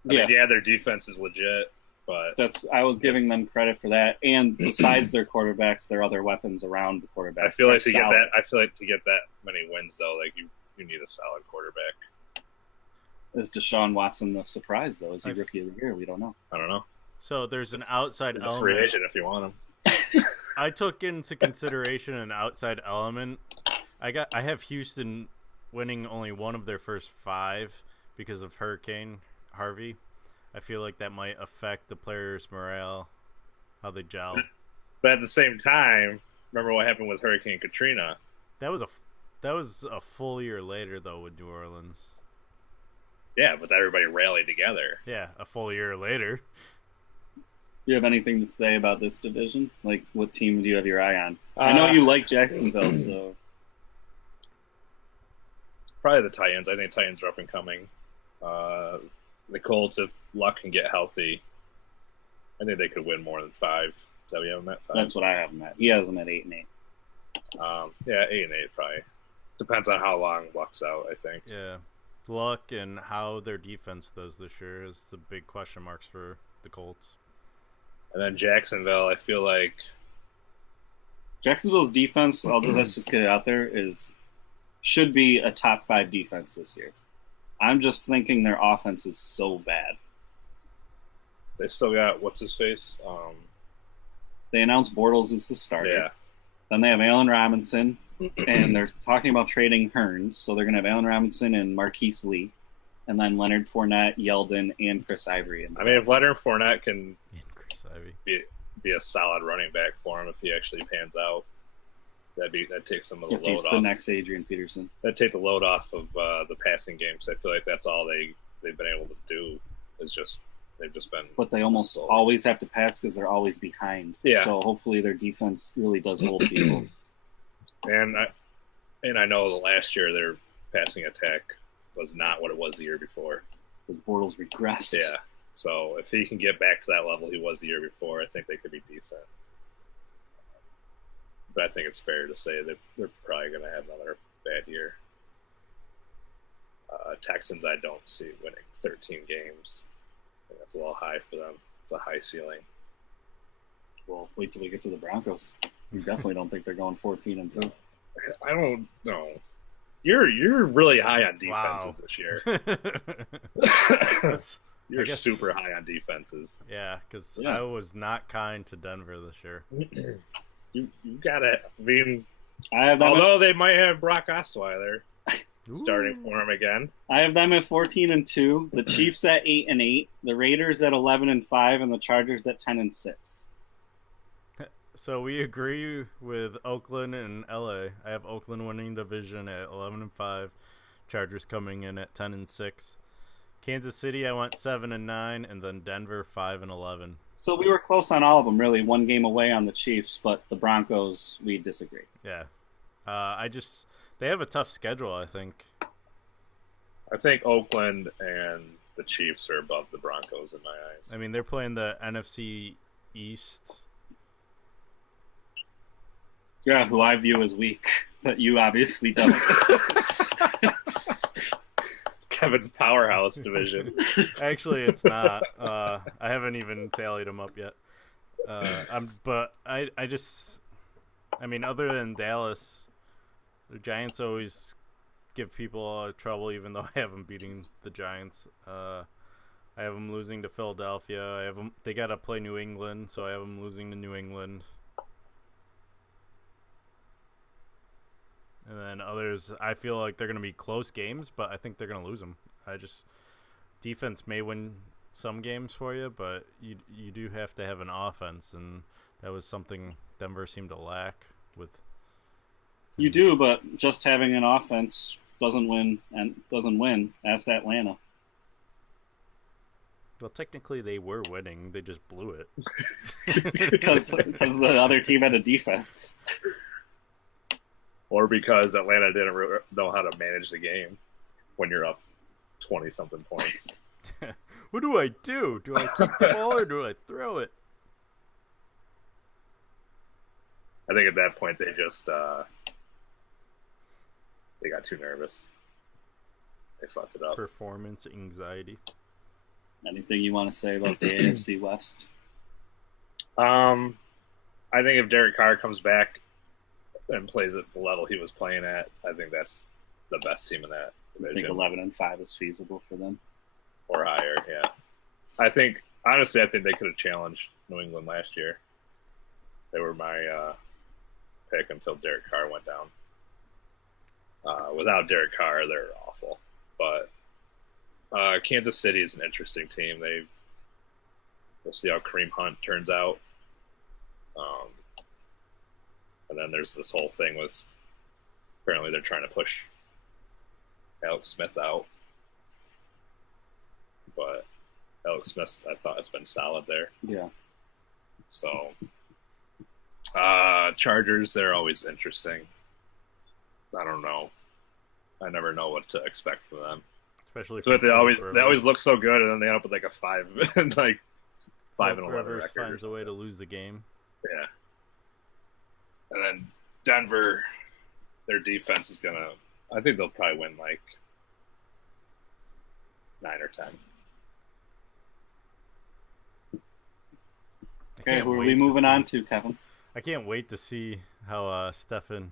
I mean, their defense is legit, but I was giving them credit for that. And besides their quarterbacks, their other weapons around the quarterback. I feel like to get that many wins, though, like you need a solid quarterback. Is Deshaun Watson the surprise, though? Is he rookie of the year? We don't know. I don't know. So there's an outside He's element. A free agent if you want him. I took into consideration an outside element. I have Houston winning only one of their first 5 because of Hurricane Harvey. I feel like that might affect the players' morale, how they gel. But at the same time, remember what happened with Hurricane Katrina? That was a full year later though with New Orleans. Yeah, but everybody rallied together. Yeah, a full year later. Do you have anything to say about this division? Like, what team do you have your eye on? I know you like Jacksonville, so probably the Titans. I think Titans are up and coming. The Colts, if Luck can get healthy, I think they could win more than 5. Is that what you have them at 5? That's what I have them at. He has them at 8-8. Yeah, 8-8 probably. Depends on how long Luck's out, I think. Yeah. Luck and how their defense does this year is the big question marks for the Colts. And then Jacksonville, I feel like Jacksonville's defense, although let's just get it out there, should be a top 5 defense this year. I'm just thinking their offense is so bad. They still got what's his face? They announced Bortles as the starter. Yeah. Then they have Allen Robinson, and they're talking about trading Hearns, so they're going to have Allen Robinson and Marquise Lee, and then Leonard Fournette, Yeldon, and Chris Ivory. I mean, if Leonard Fournette can be a solid running back for him if he actually pans out. That takes some of the If load he's off. the next Adrian Peterson. That'd take the load off of the passing game because I feel like that's all they've been able to do is just they've just been. But they almost always have to pass because they're always behind. Yeah. So hopefully their defense really does hold people. And I know the last year their passing attack was not what it was the year before. Because Bortles regressed. Yeah. So if he can get back to that level he was the year before, I think they could be decent. But I think it's fair to say that they're probably going to have another bad year. Texans, I don't see winning 13 games. I think that's a little high for them. It's a high ceiling. Well, wait till we get to the Broncos. You definitely don't think they're going 14-2. I don't know. You're really high on defenses this year. You're super high on defenses. Yeah, because I was not kind to Denver this year. You got it. I mean, although they might have Brock Osweiler starting for him again. I have them at 14-2. The Chiefs at 8-8. The Raiders at 11-5, and the Chargers at 10-6. So we agree with Oakland and LA. I have Oakland winning division at 11-5. Chargers coming in at 10-6. Kansas City, I went 7-9, and then Denver 5-11. So we were close on all of them, really. One game away on the Chiefs, but the Broncos, we disagree. Yeah, they have a tough schedule, I think. I think Oakland and the Chiefs are above the Broncos in my eyes. I mean, they're playing the NFC East. Yeah, who I view as weak, but you obviously don't. Kevin's powerhouse division. Actually, it's not. I haven't even tallied them up yet. But I mean, other than Dallas, the Giants always give people trouble, even though I have them beating the Giants. I have them losing to Philadelphia. They got to play New England, so I have them losing to New England. And then others, I feel like they're going to be close games, but I think they're going to lose them. Defense may win some games for you, but you do have to have an offense, and that was something Denver seemed to lack with. You do, but just having an offense doesn't win. Ask Atlanta. Well, technically they were winning. They just blew it. because the other team had a defense. Or because Atlanta didn't know how to manage the game when you're up 20-something points. What do I do? Do I keep the ball or do I throw it? I think at that point they just they got too nervous. They fucked it up. Performance anxiety. Anything you want to say about the AFC West? I think if Derek Carr comes back and plays at the level he was playing at, I think that's the best team in that division. I think 11-5 is feasible for them. Or higher, yeah. I think they could have challenged New England last year. They were my pick until Derek Carr went down. Without Derek Carr, they're awful. But Kansas City is an interesting team. We'll see how Kareem Hunt turns out. And then there's this whole thing with apparently they're trying to push Alex Smith out. But Alex Smith, I thought, has been solid there. Yeah. So, Chargers, they're always interesting. I don't know. I never know what to expect from them. Especially but they always look so good, and then they end up with like a 5-11 Rivers record. Finds a way to lose the game. Yeah. And then Denver, their defense is gonna. I think they'll probably win like 9 or 10. Okay, who are we moving on to, Kevin? I can't wait to see how Steffan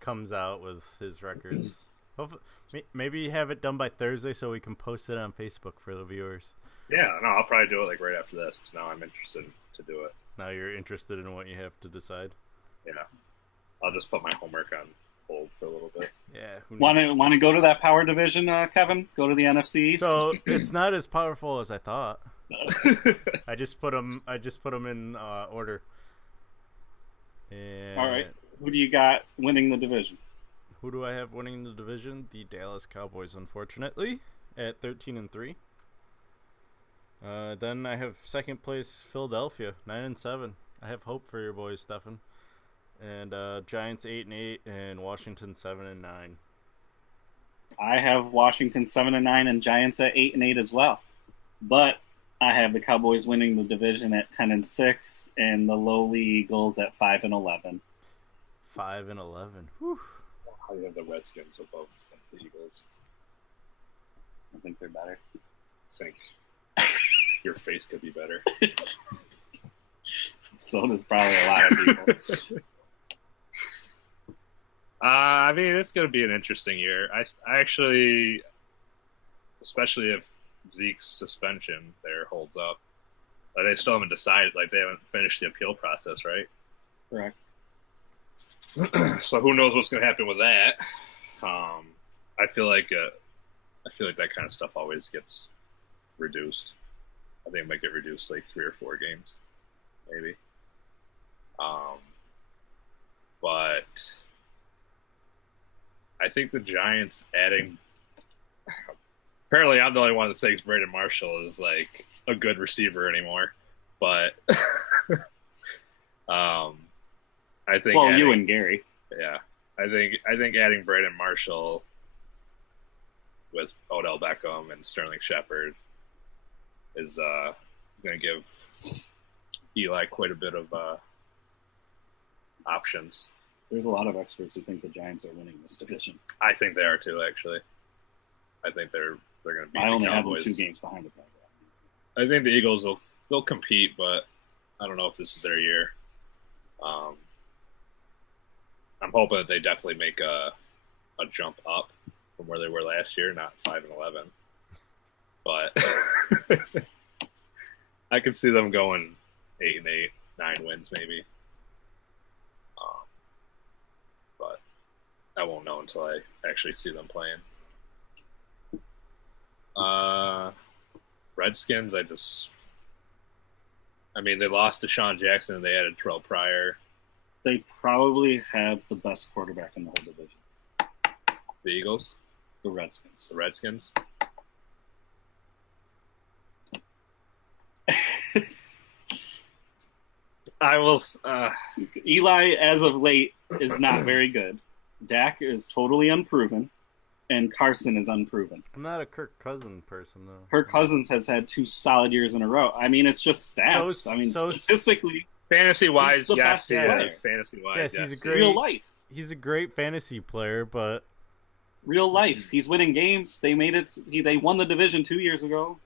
comes out with his records. Maybe have it done by Thursday so we can post it on Facebook for the viewers. Yeah, no, I'll probably do it like right after this because now I'm interested to do it. Now you're interested in what you have to decide. Yeah, I'll just put my homework on hold for a little bit. Yeah. Want to go to that power division, Kevin? Go to the NFC East? So it's not as powerful as I thought. I just put them in order. And All right. Who do you got winning the division? who do I have winning the division? The Dallas Cowboys, unfortunately, at 13-3. Then I have second place Philadelphia, 9-7. I have hope for your boys, Steffan. And Giants 8-8 and Washington 7-9. I have Washington 7-9 and Giants at 8-8 as well. But I have the Cowboys winning the division at 10-6 and the lowly Eagles at 5-11. 5-11. Whew. How do you have the Redskins above the Eagles? I think they're better. I think your face could be better. So does probably a lot of people. I mean, it's going to be an interesting year. I actually, especially if Zeke's suspension there holds up. They still haven't decided. Like, they haven't finished the appeal process, right? Correct. So who knows what's going to happen with that? I feel like that kind of stuff always gets reduced. I think it might get reduced like 3 or 4 games, maybe. But I think the Giants adding. Apparently, I'm the only one that thinks Braden Marshall is like a good receiver anymore. But I think. Well, you and Gary. Yeah, I think adding Braden Marshall with Odell Beckham and Sterling Shepard is going to give Eli quite a bit of options. There's a lot of experts who think the Giants are winning this division. I think they are too. Actually, I think they're going to beat I the only have them Cowboys. 2 games behind the Cowboys. I think the Eagles they'll compete, but I don't know if this is their year. I'm hoping that they definitely make a jump up from where they were last year, not 5-11. But I could see them going 8-8, 9 wins maybe. But I won't know until I actually see them playing. Redskins, I mean, they lost to Sean Jackson and they added Terrell Pryor. They probably have the best quarterback in the whole division. The Eagles? The Redskins. The Redskins? I will. Eli, as of late, is not very good. Dak is totally unproven, and Carson is unproven. I'm not a Kirk Cousins person, though. Kirk Cousins has had 2 solid years in a row. I mean, it's just stats. Statistically, fantasy-wise, the yes. best player. Fantasy-wise, Yes, yes. he's a great real life. He's a great fantasy player, but Real life. He's winning games. They made it. They won the division 2 years ago.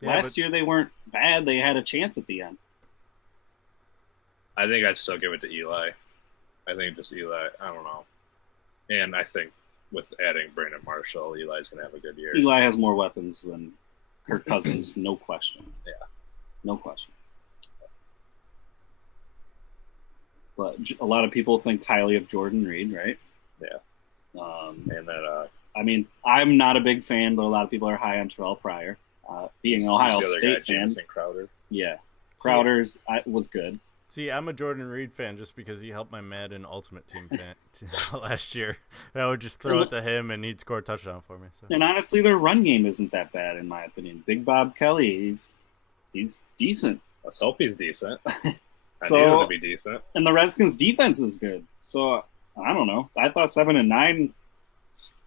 Last year they weren't bad. They had a chance at the end. I think I'd still give it to Eli. I think just Eli. I don't know. And I think with adding Brandon Marshall, Eli's going to have a good year. Eli has more weapons than Kirk Cousins, no question. Yeah. No question. But a lot of people think highly of Jordan Reed, right? Yeah. And that, I mean, I'm not a big fan, but a lot of people are high on Terrell Pryor. Being an Ohio the other State guy, fan, Jamison Crowder. yeah, Crowder's was good. see, I'm a Jordan Reed fan just because he helped my Madden Ultimate Team fan last year. And I would just throw it to him, and he'd score a touchdown for me. So. And honestly, their run game isn't that bad, in my opinion. Big Bob Kelly, he's decent. Let's hope he's decent. I So- need him to be decent. And the Redskins' defense is good. So, I don't know. I thought 7-9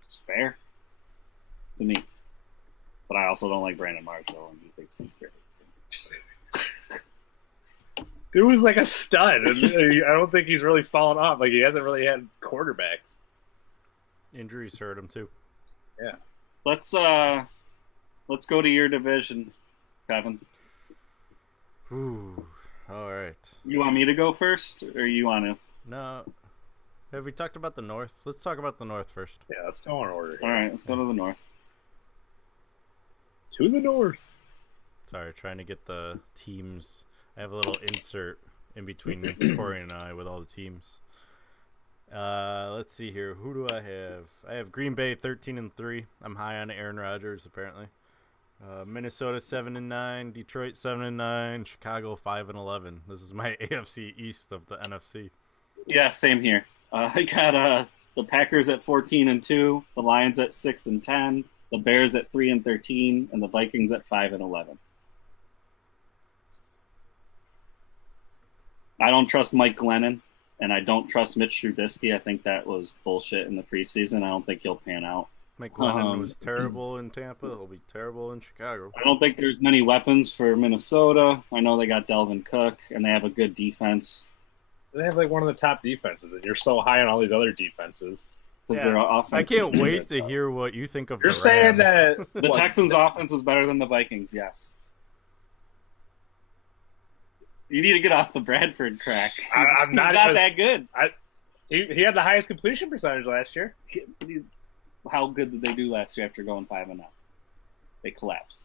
is fair to me. But I also don't like Brandon Marshall, and he thinks he's great. So. Dude was like a stud. And I don't think he's really fallen off. Like, he hasn't really had quarterbacks. Injuries hurt him, too. Yeah. Let's go to your division, Kevin. Ooh, all right. You want me to go first, or you want to? No. Have we talked about the North? Let's talk about the North first. Yeah, let's go in order here. All right, let's go to the North. To the North. Sorry, trying to get the teams. I have a little insert in between Cory and I with all the teams. Let's see here. Who do I have? I have Green Bay 13-3. I'm high on Aaron Rodgers, apparently. Minnesota 7-9, Detroit 7-9, Chicago 5-11. This is my AFC East of the NFC. Yeah, same here. I got the Packers at 14-2, the Lions at 6-10, the Bears at 3-13, and the Vikings at 5-11. I don't trust Mike Glennon, and I don't trust Mitch Trubisky. I think that was bullshit in the preseason. I don't think he'll pan out. Mike Glennon was terrible in Tampa. He'll be terrible in Chicago. I don't think there's many weapons for Minnesota. I know they got Dalvin Cook, and they have a good defense. They have like one of the top defenses, and you're so high on all these other defenses. Because their offense. I can't wait to hear what you think of You're the Rams. saying that the Texans' offense is better than the Vikings, yes. You need to get off the Bradford crack. I'm not that good. He had the highest completion percentage last year. How good did they do last year after going 5-0? They collapsed.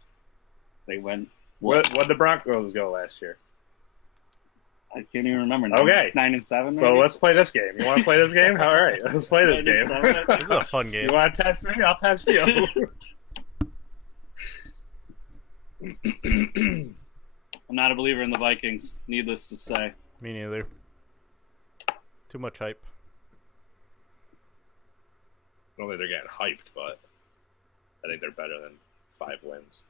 They went. What the Broncos go last year? I can't even remember. Okay, 9-7. So let's play this game. You want to play this game? All right, let's play this game. This is a fun game. You want to test me? I'll test you. I'm not a believer in the Vikings, needless to say. Me neither. Too much hype. I don't think they're getting hyped, but I think they're better than 5 wins.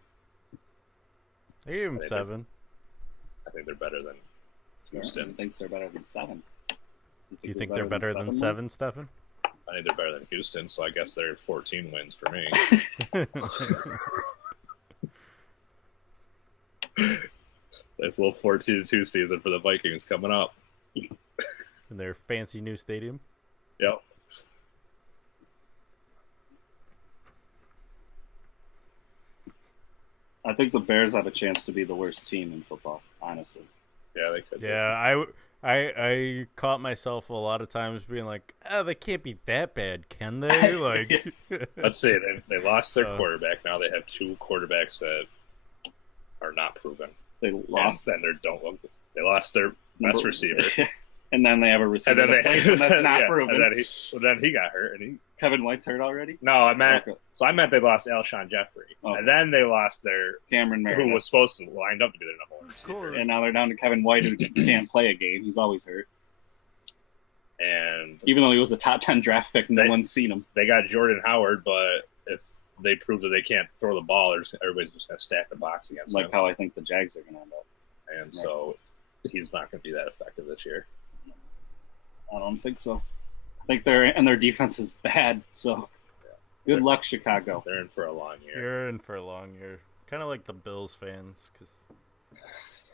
I gave him 7. I think they're better than Houston. Thinks they're better than 7. Do you think they're better than 7, Steffan? I think they're better than Houston, so I guess they're 14 wins for me. Nice little 14-2 season for the Vikings coming up. In their fancy new stadium? Yep. I think the Bears have a chance to be the worst team in football, honestly. Yeah, they could. Yeah, I caught myself a lot of times being like, oh, they can't be that bad, can they? Like, let's see. They lost their quarterback. Now they have 2 quarterbacks that are not proven. They lost. And then they lost their best receiver. And then they have a receiver that's not proven. And then he got hurt. And Kevin White's hurt already? No, I meant they lost Alshon Jeffrey. Okay. And then they lost their Cameron Meredith, who was supposed to lined up to be their number 1 receiver. And now they're down to Kevin White, who can't play a game. He's always hurt. And even though he was a top 10 draft pick, no one's seen him. They got Jordan Howard, but if they prove that they can't throw the ball, everybody's just going to stack the box against them. How I think the Jags are going to end up. And so he's not going to be that effective this year. I don't think so. I think their defense is bad, so good luck, Chicago. They're in for a long year. You're in for a long year. Kind of like the Bills fans.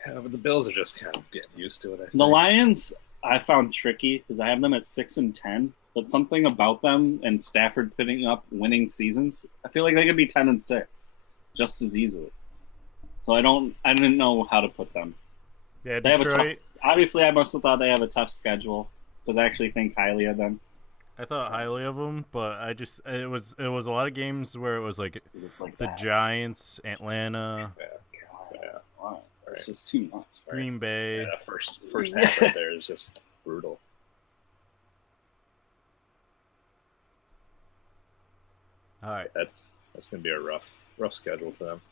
Yeah, but the Bills are just kind of getting used to it, I think. The Lions I found tricky because I have them at 6-10, but something about them and Stafford putting up winning seasons, I feel like they could be 10-6 just as easily. So I didn't know how to put them. Yeah, they Detroit. have a tough, obviously, I must have thought they have a tough schedule because I actually think highly of them. I thought highly of them, but it was a lot of games where it was like the Giants, Atlanta. Yeah. Wow. It's just too much. Green Bay. Yeah, first half right there is just brutal. All right, that's gonna be a rough schedule for them.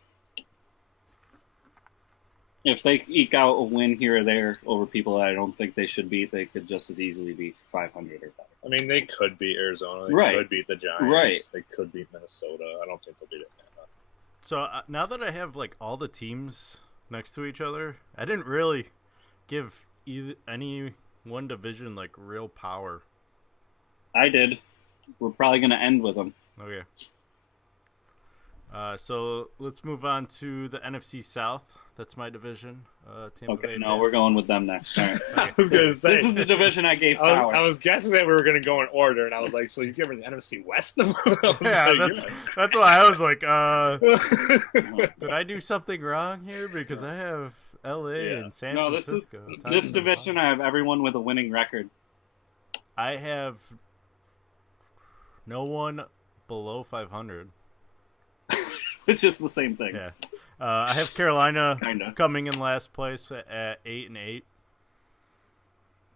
If they eke out a win here or there over people that I don't think they should beat, they could just as easily be 500 or better. I mean, they could beat Arizona. They could beat the Giants. Right. They could beat Minnesota. I don't think they'll beat Atlanta. So now that I have like all the teams next to each other, I didn't really give any one division like real power. I did. We're probably going to end with them. Okay. So let's move on to the NFC South. That's my division. Tampa Bay. No, we're going with them next. All right. I was going to say. This is the division I gave power. I was guessing that we were going to go in order, and I was like, so you give me the NFC West? Yeah, that's why I was like, did I do something wrong here? Because I have L.A. and San Francisco. This division, I have everyone with a winning record. I have no one below 500. It's just the same thing. Yeah. I have Carolina coming in last place at 8-8.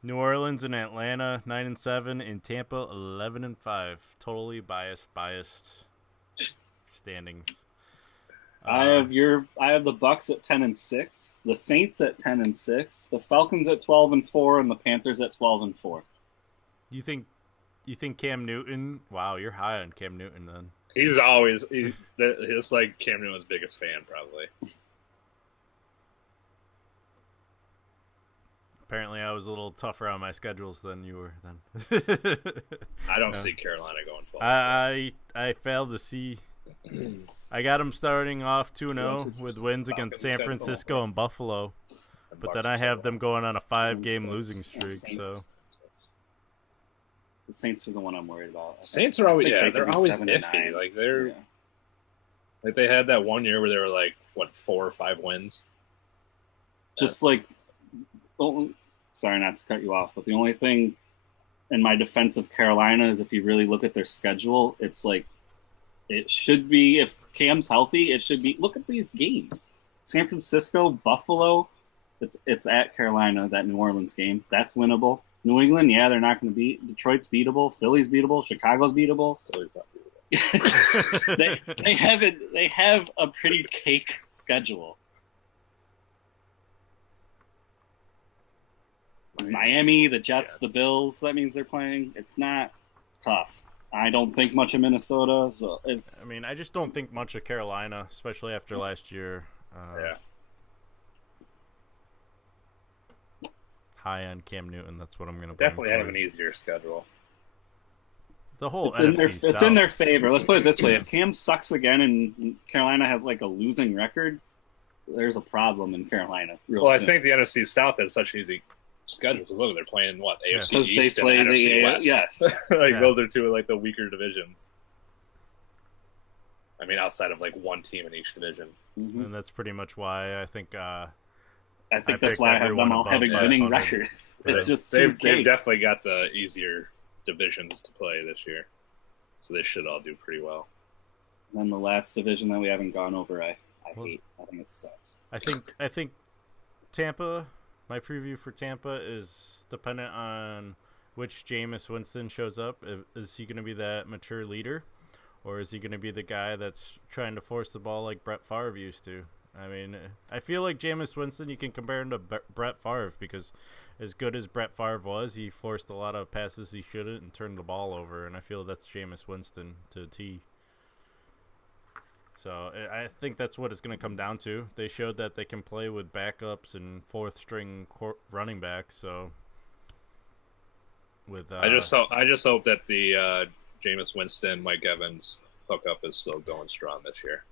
New Orleans and Atlanta 9-7, and Tampa 11-5. Totally biased standings. I have the Bucks at 10-6, the Saints at 10-6, the Falcons at 12-4, and the Panthers at 12-4. You think Cam Newton? Wow, you're high on Cam Newton then. He's like Cam Newton's biggest fan, probably. Apparently, I was a little tougher on my schedules than you were then. I don't see Carolina going 12. I failed to see. I got them starting off 2-0 with wins against San Francisco and Buffalo, but then I have them going on a 5-game losing streak. So the Saints are the one I'm worried about. Saints are always they're always 7-9. Like like they had that one year where they were like 4 or 5 wins. Just like, sorry not to cut you off, but the only thing in my defense of Carolina is if you really look at their schedule, it's like it should be, if Cam's healthy, it should be, look at these games. San Francisco, Buffalo, it's at Carolina, that New Orleans game. That's winnable. New England, they're not going to beat. Detroit's beatable. Philly's beatable. Chicago's beatable. Philly's not beatable. they have a pretty cake schedule. Miami, the Jets, the Bills, that means they're playing. It's not tough. I don't think much of Minnesota, so it's... I mean, I just don't think much of Carolina, especially after last year. High on Cam Newton, that's what I'm going to blame. Definitely have an easier schedule. The whole it's in their favor. Let's put it this way. If Cam sucks again and Carolina has like a losing record, there's a problem in Carolina real soon. I think the NFC South has such an easy schedule because look, they're playing AFC East they play and NFC West. Yes, those are two of the weaker divisions. I mean, outside of one team in each division, and that's pretty much why I think. I think that's why I have them all having winning records. It's just they've definitely got the easier divisions to play this year, so they should all do pretty well. And then the last division that we haven't gone over, I hate. I think it sucks. I think Tampa. My preview for Tampa is dependent on which Jameis Winston shows up. Is he going to be that mature leader, or is he going to be the guy that's trying to force the ball like Brett Favre used to? I mean, I feel like Jameis Winston, you can compare him to Brett Favre because as good as Brett Favre was, he forced a lot of passes he shouldn't and turned the ball over, and I feel that's Jameis Winston to a T. So I think that's what it's going to come down to. They showed that they can play with backups and fourth-string running backs. So with I just hope that the Jameis Winston, Mike Evans hookup is still going strong this year.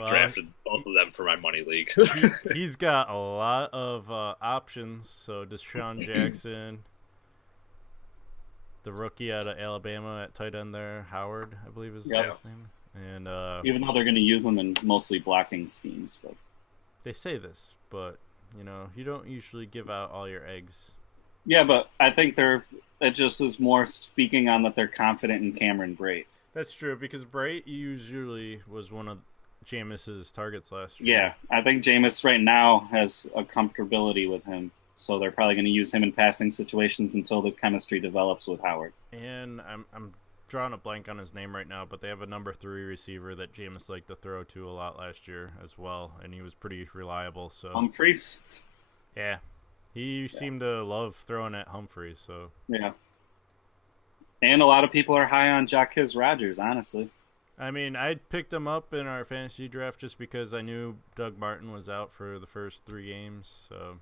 I drafted both of them for my money league. He's got a lot of options. So Deshaun Jackson, the rookie out of Alabama at tight end there, Howard, I believe is his last name. And even though they're going to use them in mostly blocking schemes, but they say this, but you don't usually give out all your eggs. Yeah, but I think it just is more speaking on that they're confident in Cameron Brate. That's true because Brate usually was one of Jameis's targets last year. Yeah, I think Jameis right now has a comfortability with him, so they're probably going to use him in passing situations until the chemistry develops with Howard. And I'm drawing a blank on his name right now, but they have a number 3 receiver that Jameis liked to throw to a lot last year as well, and he was pretty reliable. So Humphreys? Yeah. He seemed to love throwing at Humphreys, so yeah. And a lot of people are high on Jacquizz Rodgers, honestly. I mean, I picked him up in our fantasy draft just because I knew Doug Martin was out for the first 3 games, so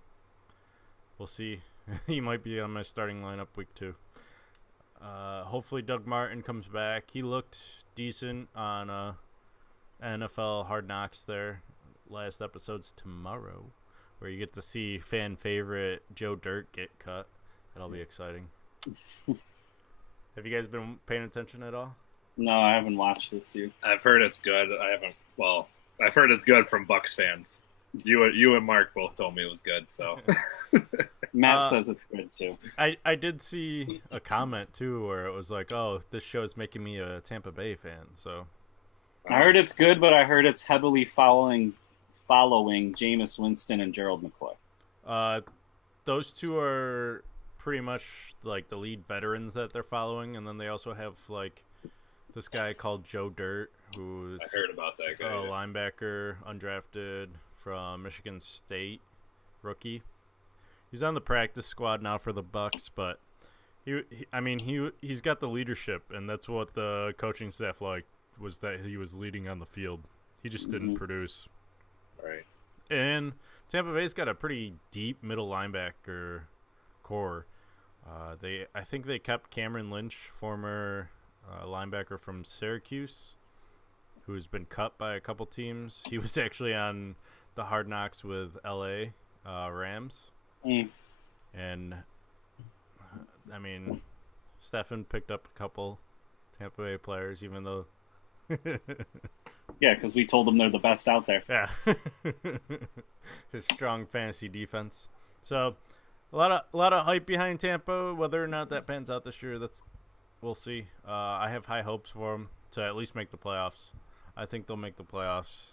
we'll see. He might be on my starting lineup week 2. Hopefully Doug Martin comes back. He looked decent on NFL Hard Knocks there. Last episode's tomorrow, where you get to see fan favorite Joe Dirt get cut. That'll be exciting. Have you guys been paying attention at all? No, I haven't watched this year. I've heard it's good. I've heard it's good from Bucks fans. You and Mark both told me it was good, so Matt says it's good too. I did see a comment too where it was like, "Oh, this show is making me a Tampa Bay fan." So I heard it's good, but I heard it's heavily following Jameis Winston and Gerald McCoy. Those two are pretty much like the lead veterans that they're following, and then they also have like this guy called Joe Dirt, who's I heard about that guy. a linebacker, undrafted from Michigan State, rookie. He's on the practice squad now for the Bucks, but he's got the leadership, and that's what the coaching staff liked, was that he was leading on the field. He just didn't produce. Right. And Tampa Bay's got a pretty deep middle linebacker core. I think they kept Cameron Lynch, former linebacker from Syracuse, who's been cut by a couple teams. He was actually on the Hard Knocks with L.A. Rams. And, Steffan picked up a couple Tampa Bay players, even though... Yeah, because we told them they're the best out there. Yeah. His strong fantasy defense. So, a lot of hype behind Tampa. Whether or not that pans out this year, we'll see. I have high hopes for them to at least make the playoffs. I think they'll make the playoffs.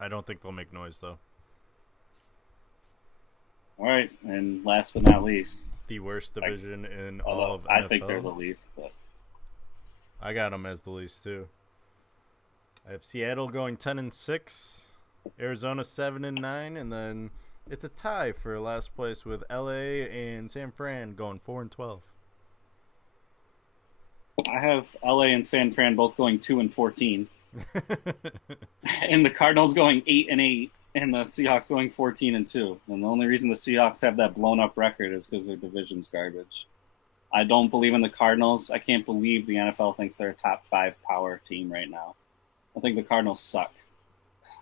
I don't think they'll make noise, though. All right, and last but not least, the worst division in all of NFL. I think they're the least, but I got them as the least too. I have Seattle going 10-6, Arizona 7-9, and then it's a tie for last place with LA and San Fran going 4-12. I have LA and San Fran both going 2-14, and the Cardinals going 8-8, and the Seahawks going 14-2. And the only reason the Seahawks have that blown up record is because their division's garbage. I don't believe in the Cardinals. I can't believe the NFL thinks they're a top 5 power team right now. I think the Cardinals suck.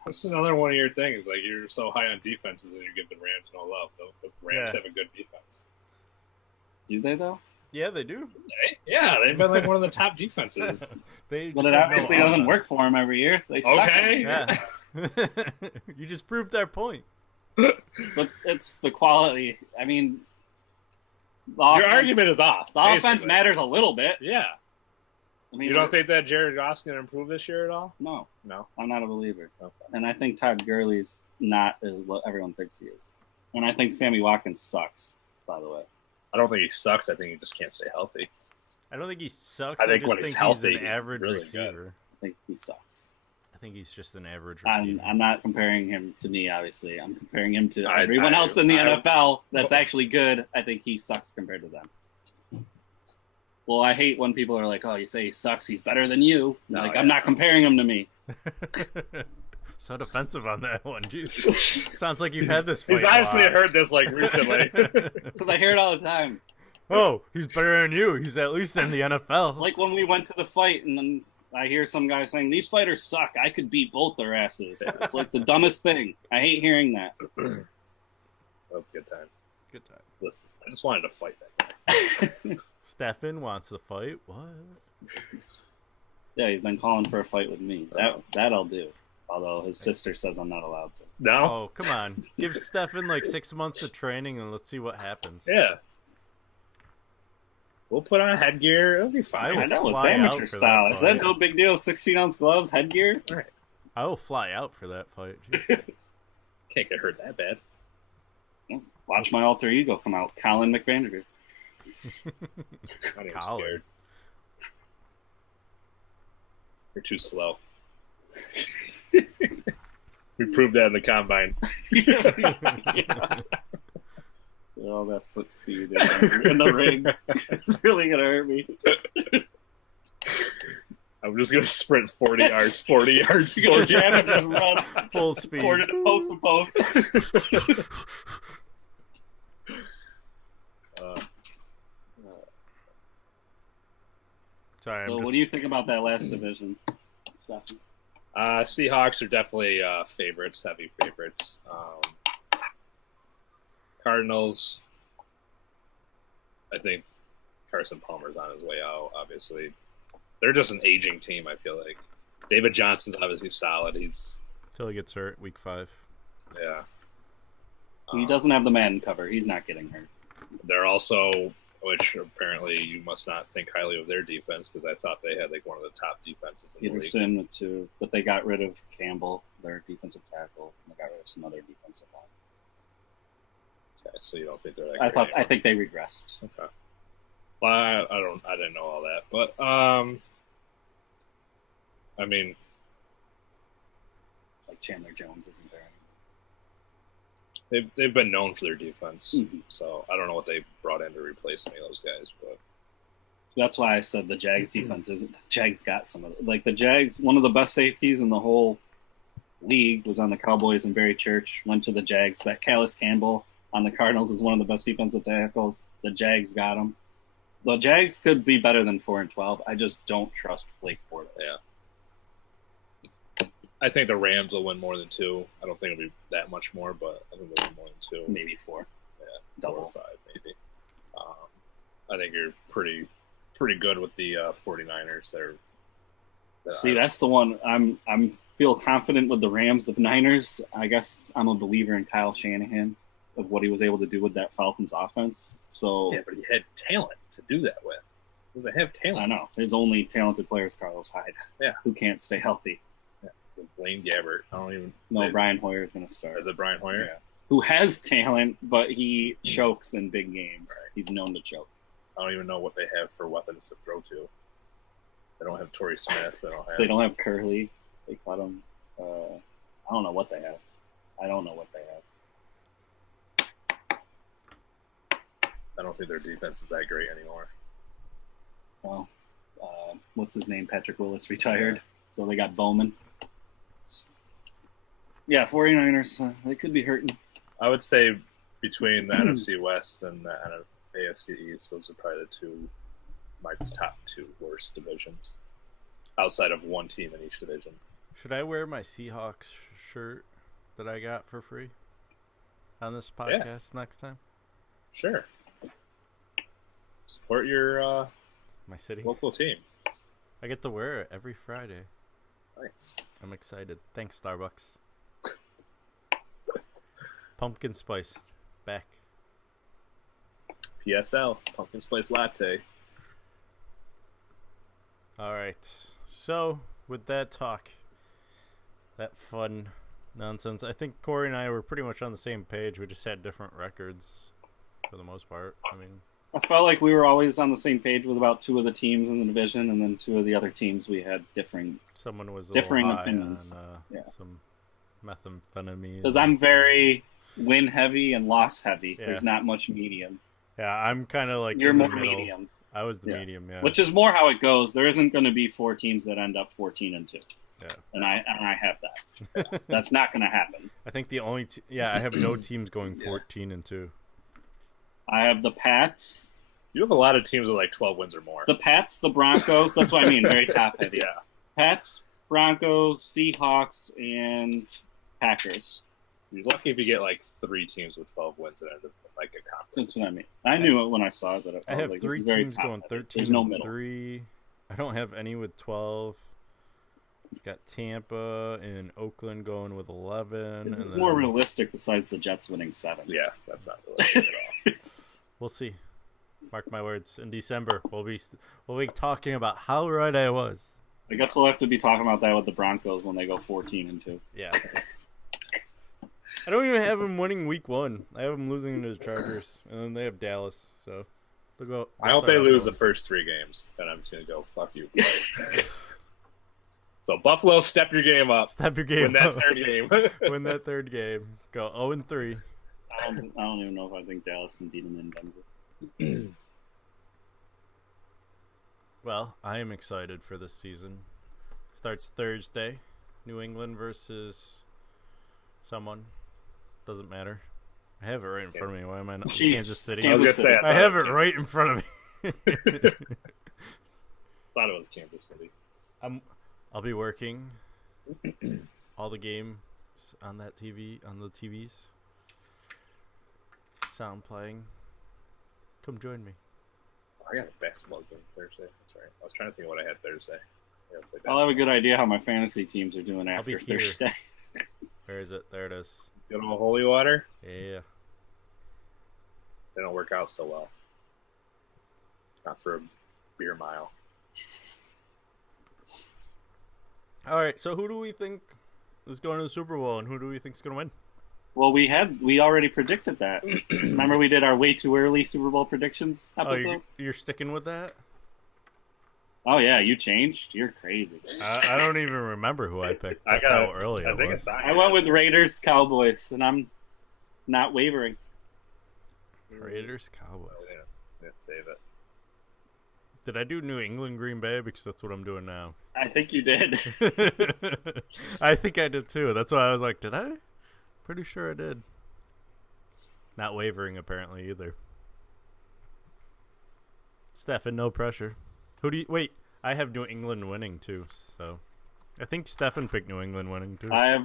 This is another one of your things. Like, you're so high on defenses and you give the Rams no love. The Rams have a good defense. Do they, though? Yeah, they do. Yeah, they've been like one of the top defenses. But it obviously doesn't work for them every year. They suck. Okay. Yeah. You just proved our point. But it's the quality. I mean, your argument is off. The offense matters a little bit. Yeah. I mean, you don't think that Jared Goff's going to improve this year at all? No. No? I'm not a believer. Okay. And I think Todd Gurley's not as what everyone thinks he is. And I think Sammy Watkins sucks, by the way. I don't think he sucks. I think he just can't stay healthy. I don't think he sucks. I think just when think he's healthy, an average really receiver. Good. I think he sucks. I think he's just an average receiver. I'm not comparing him to me, obviously. I'm comparing him to everyone else in the NFL that's actually good. I think he sucks compared to them. Well, I hate when people are like, oh, you say he sucks, he's better than you. I'm not comparing him to me. So defensive on that one. Jeez. Sounds like you've had this fight. He's honestly heard this like recently. Because I hear it all the time. Oh, he's better than you. He's at least in the NFL. Like when we went to the fight and then I hear some guy saying, these fighters suck. I could beat both their asses. It's like the dumbest thing. I hate hearing that. That was a good time. Good time. Listen, I just wanted to fight that guy. Steffan wants to fight? What? Yeah, he's been calling for a fight with me. That I'll do. Although his sister says I'm not allowed to. No? Oh, come on. Give Steffan like 6 months of training and let's see what happens. Yeah. We'll put on headgear. It'll be fine. I know, it's amateur style. I said no big deal. 16-ounce gloves, headgear. All right. I will fly out for that fight. Can't get hurt that bad. Watch my alter ego come out. Colin McVanderveer. I'm even scared. You're too slow. We proved that in the combine. Yeah. All that foot speed in the ring. It's really going to hurt me. I'm just going to sprint 40 yards, 40 yards. You're going to jam and just run. Full speed. Quarter to post to post. Sorry, so what do you think about that last division, Steffan? Seahawks are definitely favorites, heavy favorites. Cardinals, I think Carson Palmer's on his way out, obviously. They're just an aging team, I feel like. David Johnson's obviously solid. Until he gets hurt, week 5. Yeah. He doesn't have the man cover. He's not getting hurt. They're also, which apparently you must not think highly of their defense, because I thought they had like one of the top defenses in the league. Peterson, too. But they got rid of Campbell, their defensive tackle. And they got rid of some other defensive line. Okay, so you don't think they're that I think they regressed. Okay. Well, I didn't know all that, but I mean, Like Chandler Jones isn't there they've been known for their defense, anymore. so I don't know what they brought in to replace any of those guys. But That's why I said the Jags defense isn't. The Jags got some of it. Like the Jags, one of the best safeties in the whole league was on the Cowboys, and Barry Church went to the Jags. That Callis Campbell on the Cardinals is one of the best defensive tackles. The Jags got him. The Jags could be better than 4-12. I just don't trust Blake Bortles. yeah, I think the Rams will win more than 2. I don't think it'll be that much more, but I think they'll win more than 2. Maybe 4. Yeah, Double. 4 or 5 maybe. I think you're pretty good with the 49ers. See, that's the one I'm feel confident with the Rams. The Niners, I guess I'm a believer in Kyle Shanahan of what he was able to do with that Falcons offense. So yeah, but he had talent to do that with. Does it have talent? I know his only talented player is Carlos Hyde. Yeah, who can't stay healthy. yeah. Blaine Gabbert. I don't even. No, Brian Hoyer is going to start. Is it Brian Hoyer? Yeah. Who has talent, but he chokes in big games. Right. He's known to choke. I don't even know what they have for weapons to throw to. They don't have Torrey Smith. They don't have Curley. They cut him. I don't know what they have. I don't know what they have. I don't think their defense is that great anymore. Well, what's his name? Patrick Willis retired. So they got Bowman. Yeah, 49ers, they could be hurting. I would say between the NFC West and the AFC East, those are probably my top 2 worst divisions, outside of one team in each division. Should I wear my Seahawks shirt that I got for free on this podcast next time? Sure. Support your my city local team. I get to wear it every Friday. Nice. I'm excited. Thanks, Starbucks. Pumpkin spiced back. PSL, pumpkin spice latte. All right. So, with that talk, that fun nonsense, I think Cory and I were pretty much on the same page. We just had different records for the most part. I mean, I felt like we were always on the same page with about 2 of the teams in the division, and then 2 of the other teams we had differing opinions. On some methamphetamine. Because I'm very win heavy and loss heavy. Yeah. There's not much medium. Yeah, I'm kind of like You're in the more middle. medium. I was the medium, yeah. Which is more how it goes. There isn't going to be 4 teams that end up 14-2. Yeah. And I have that. That's not going to happen. I think the only I have no teams going 14-2. I have the Pats. You have a lot of teams with like 12 wins or more. The Pats, the Broncos. That's what I mean. Very top heavy. Yeah. Pats, Broncos, Seahawks, and Packers. You're lucky if you get like 3 teams with 12 wins that end up like a conference. That's what I mean. I knew it when I saw it. That I have like, 3 teams going 13-3. I don't have any with 12. I've got Tampa and Oakland going with 11. It's more realistic besides the Jets winning 7. Yeah, that's not realistic at all. We'll see. Mark my words. In December, we'll be talking about how right I was. I guess we'll have to be talking about that with the Broncos when they go 14-2. Yeah. I don't even have them winning week 1. I have them losing to the Chargers, and then they have Dallas. So they'll go. I hope they lose the first 3 games, then I'm just gonna go fuck you. So Buffalo, step your game up. Step your game Win that up. 3rd game. Win that 3rd game. Go 0-3. I don't even know if I think Dallas can beat them in Denver. Well, I am excited for this season. Starts Thursday. New England versus someone. Doesn't matter. I have it right in front of me. Why am I not Kansas City? I was gonna say, I have it right in front of me. Thought it was Kansas City. I'll be working all the games on that TV, on the TVs. Sound playing. Come join me. I got a basketball game Thursday. That's right. I was trying to think of what I had Thursday. I'll have a good idea how my fantasy teams are doing after Thursday. Where is it? There it is. Good old holy water? Yeah. They don't work out so well. Not for a beer mile. All right, so who do we think is going to the Super Bowl, and who do we think is going to win? Well, we already predicted that. Remember we did our way too early Super Bowl predictions episode? Oh, you're sticking with that? Oh yeah, you changed. You're crazy. I don't even remember who I picked. That's how early it was. I went with Raiders, Cowboys, and I'm not wavering. Raiders, Cowboys. Oh, yeah, save it. Did I do New England, Green Bay? Because that's what I'm doing now. I think you did. I think I did too. That's why I was like, did I? Pretty sure I did. Not wavering apparently either. Steffan, no pressure. Who do you wait? I have New England winning too, so I think Steffan picked New England winning too. I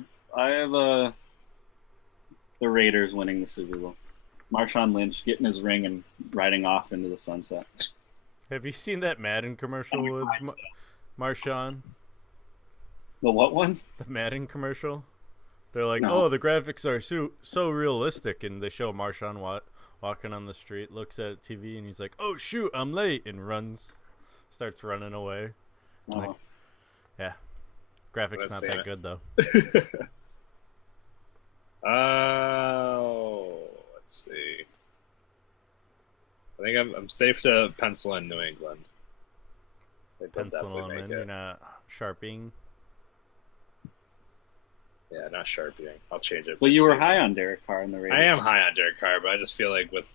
have the Raiders winning the Super Bowl. Marshawn Lynch getting his ring and riding off into the sunset. Have you seen that Madden commercial with Marshawn? The what one? The Madden commercial. They're like, No. oh, the graphics are so realistic, and they show Marshawn walking on the street, looks at TV, and he's like, oh shoot, I'm late, and starts running away. Oh. Like, yeah, graphics Let's not see that it. good though. Oh, let's see. I think I'm safe to pencil in New England. They'll Pencil definitely them make in. it. You're not sharping. Yeah, not sharping. I'll change it. Well, you were mid-season. high on Derek Carr in the Raiders. I am high on Derek Carr, but I just feel like with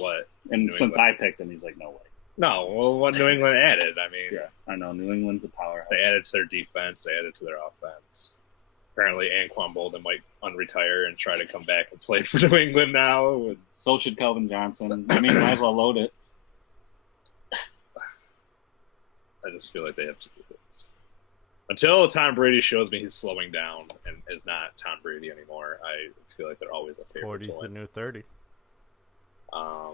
what And New since England- I picked him, he's like, no way. No, well, what New England added. I mean, Yeah, I know. New England's a powerhouse. they added to their defense. They added to their offense. Apparently, Anquan Bolden might unretire and try to come back and play for New England now. And So should Calvin Johnson. I mean, might as well load it. I just feel like they have to do this. Until Tom Brady shows me he's slowing down and is not Tom Brady anymore, I feel like they're always a favorite. 40's the new 30. I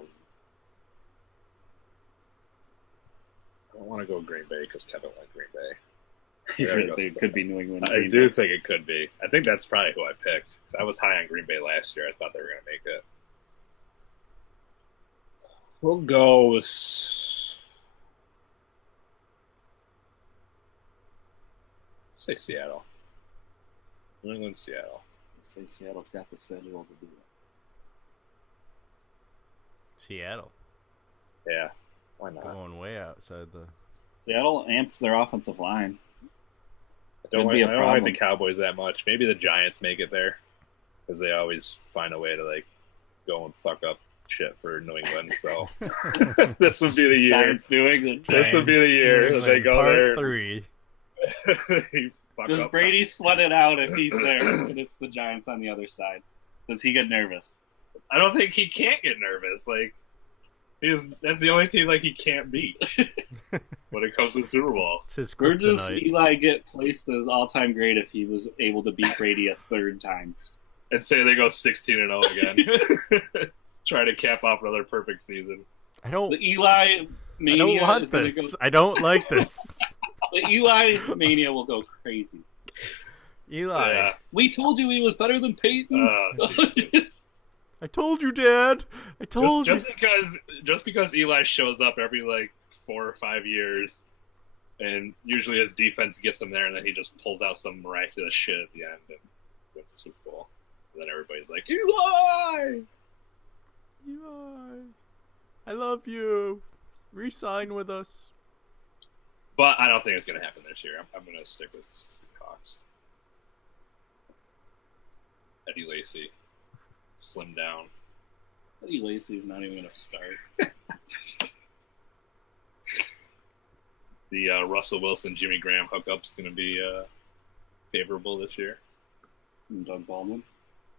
don't want to go Green Bay because Kevin went Green Bay. They could be New England. I do think it could be. I think that's probably who I picked. 'Cause I was high on Green Bay last year. I thought they were going to make it. We'll go with... say Seattle. New England, Seattle. Say Seattle's got the schedule to do it. Seattle Yeah, why not? going way outside the. Seattle amped their offensive line. I don't Could be a like the problem. Cowboys that much. Maybe the Giants make it there because they always find a way to like go and fuck up shit for New England. So this would be the year. Giants, New England. This would be the year Giants, that they go part there. 3. They fuck Does up. Brady sweat it out if he's there and it's the Giants on the other side? Does he get nervous? I don't think he can't get nervous. Like that's the only team like he can't beat when it comes to the Super Bowl. It's his Where does kryptonite. Eli get placed as all-time great if he was able to beat Brady a third time? And say they go 16-0 again. Try to cap off another perfect season. I don't. The Eli I mania don't want is gonna this. I don't like this. The Eli mania will go crazy. Eli. Yeah. We told you he was better than Peyton. Jesus. I told you, Dad. I told Just because Eli shows up every like 4 or 5 years, and usually his defense gets him there, and then he just pulls out some miraculous shit at the end and wins the Super Bowl. And then everybody's like, Eli! you. Eli. I love you. Resign with us. But I don't think it's going to happen this year. I'm going to stick with Seahawks. Eddie Lacy. Slim down. Eddie Lacy's not even going to start. The Russell Wilson, Jimmy Graham hookup's going to be favorable this year. And Doug Baldwin.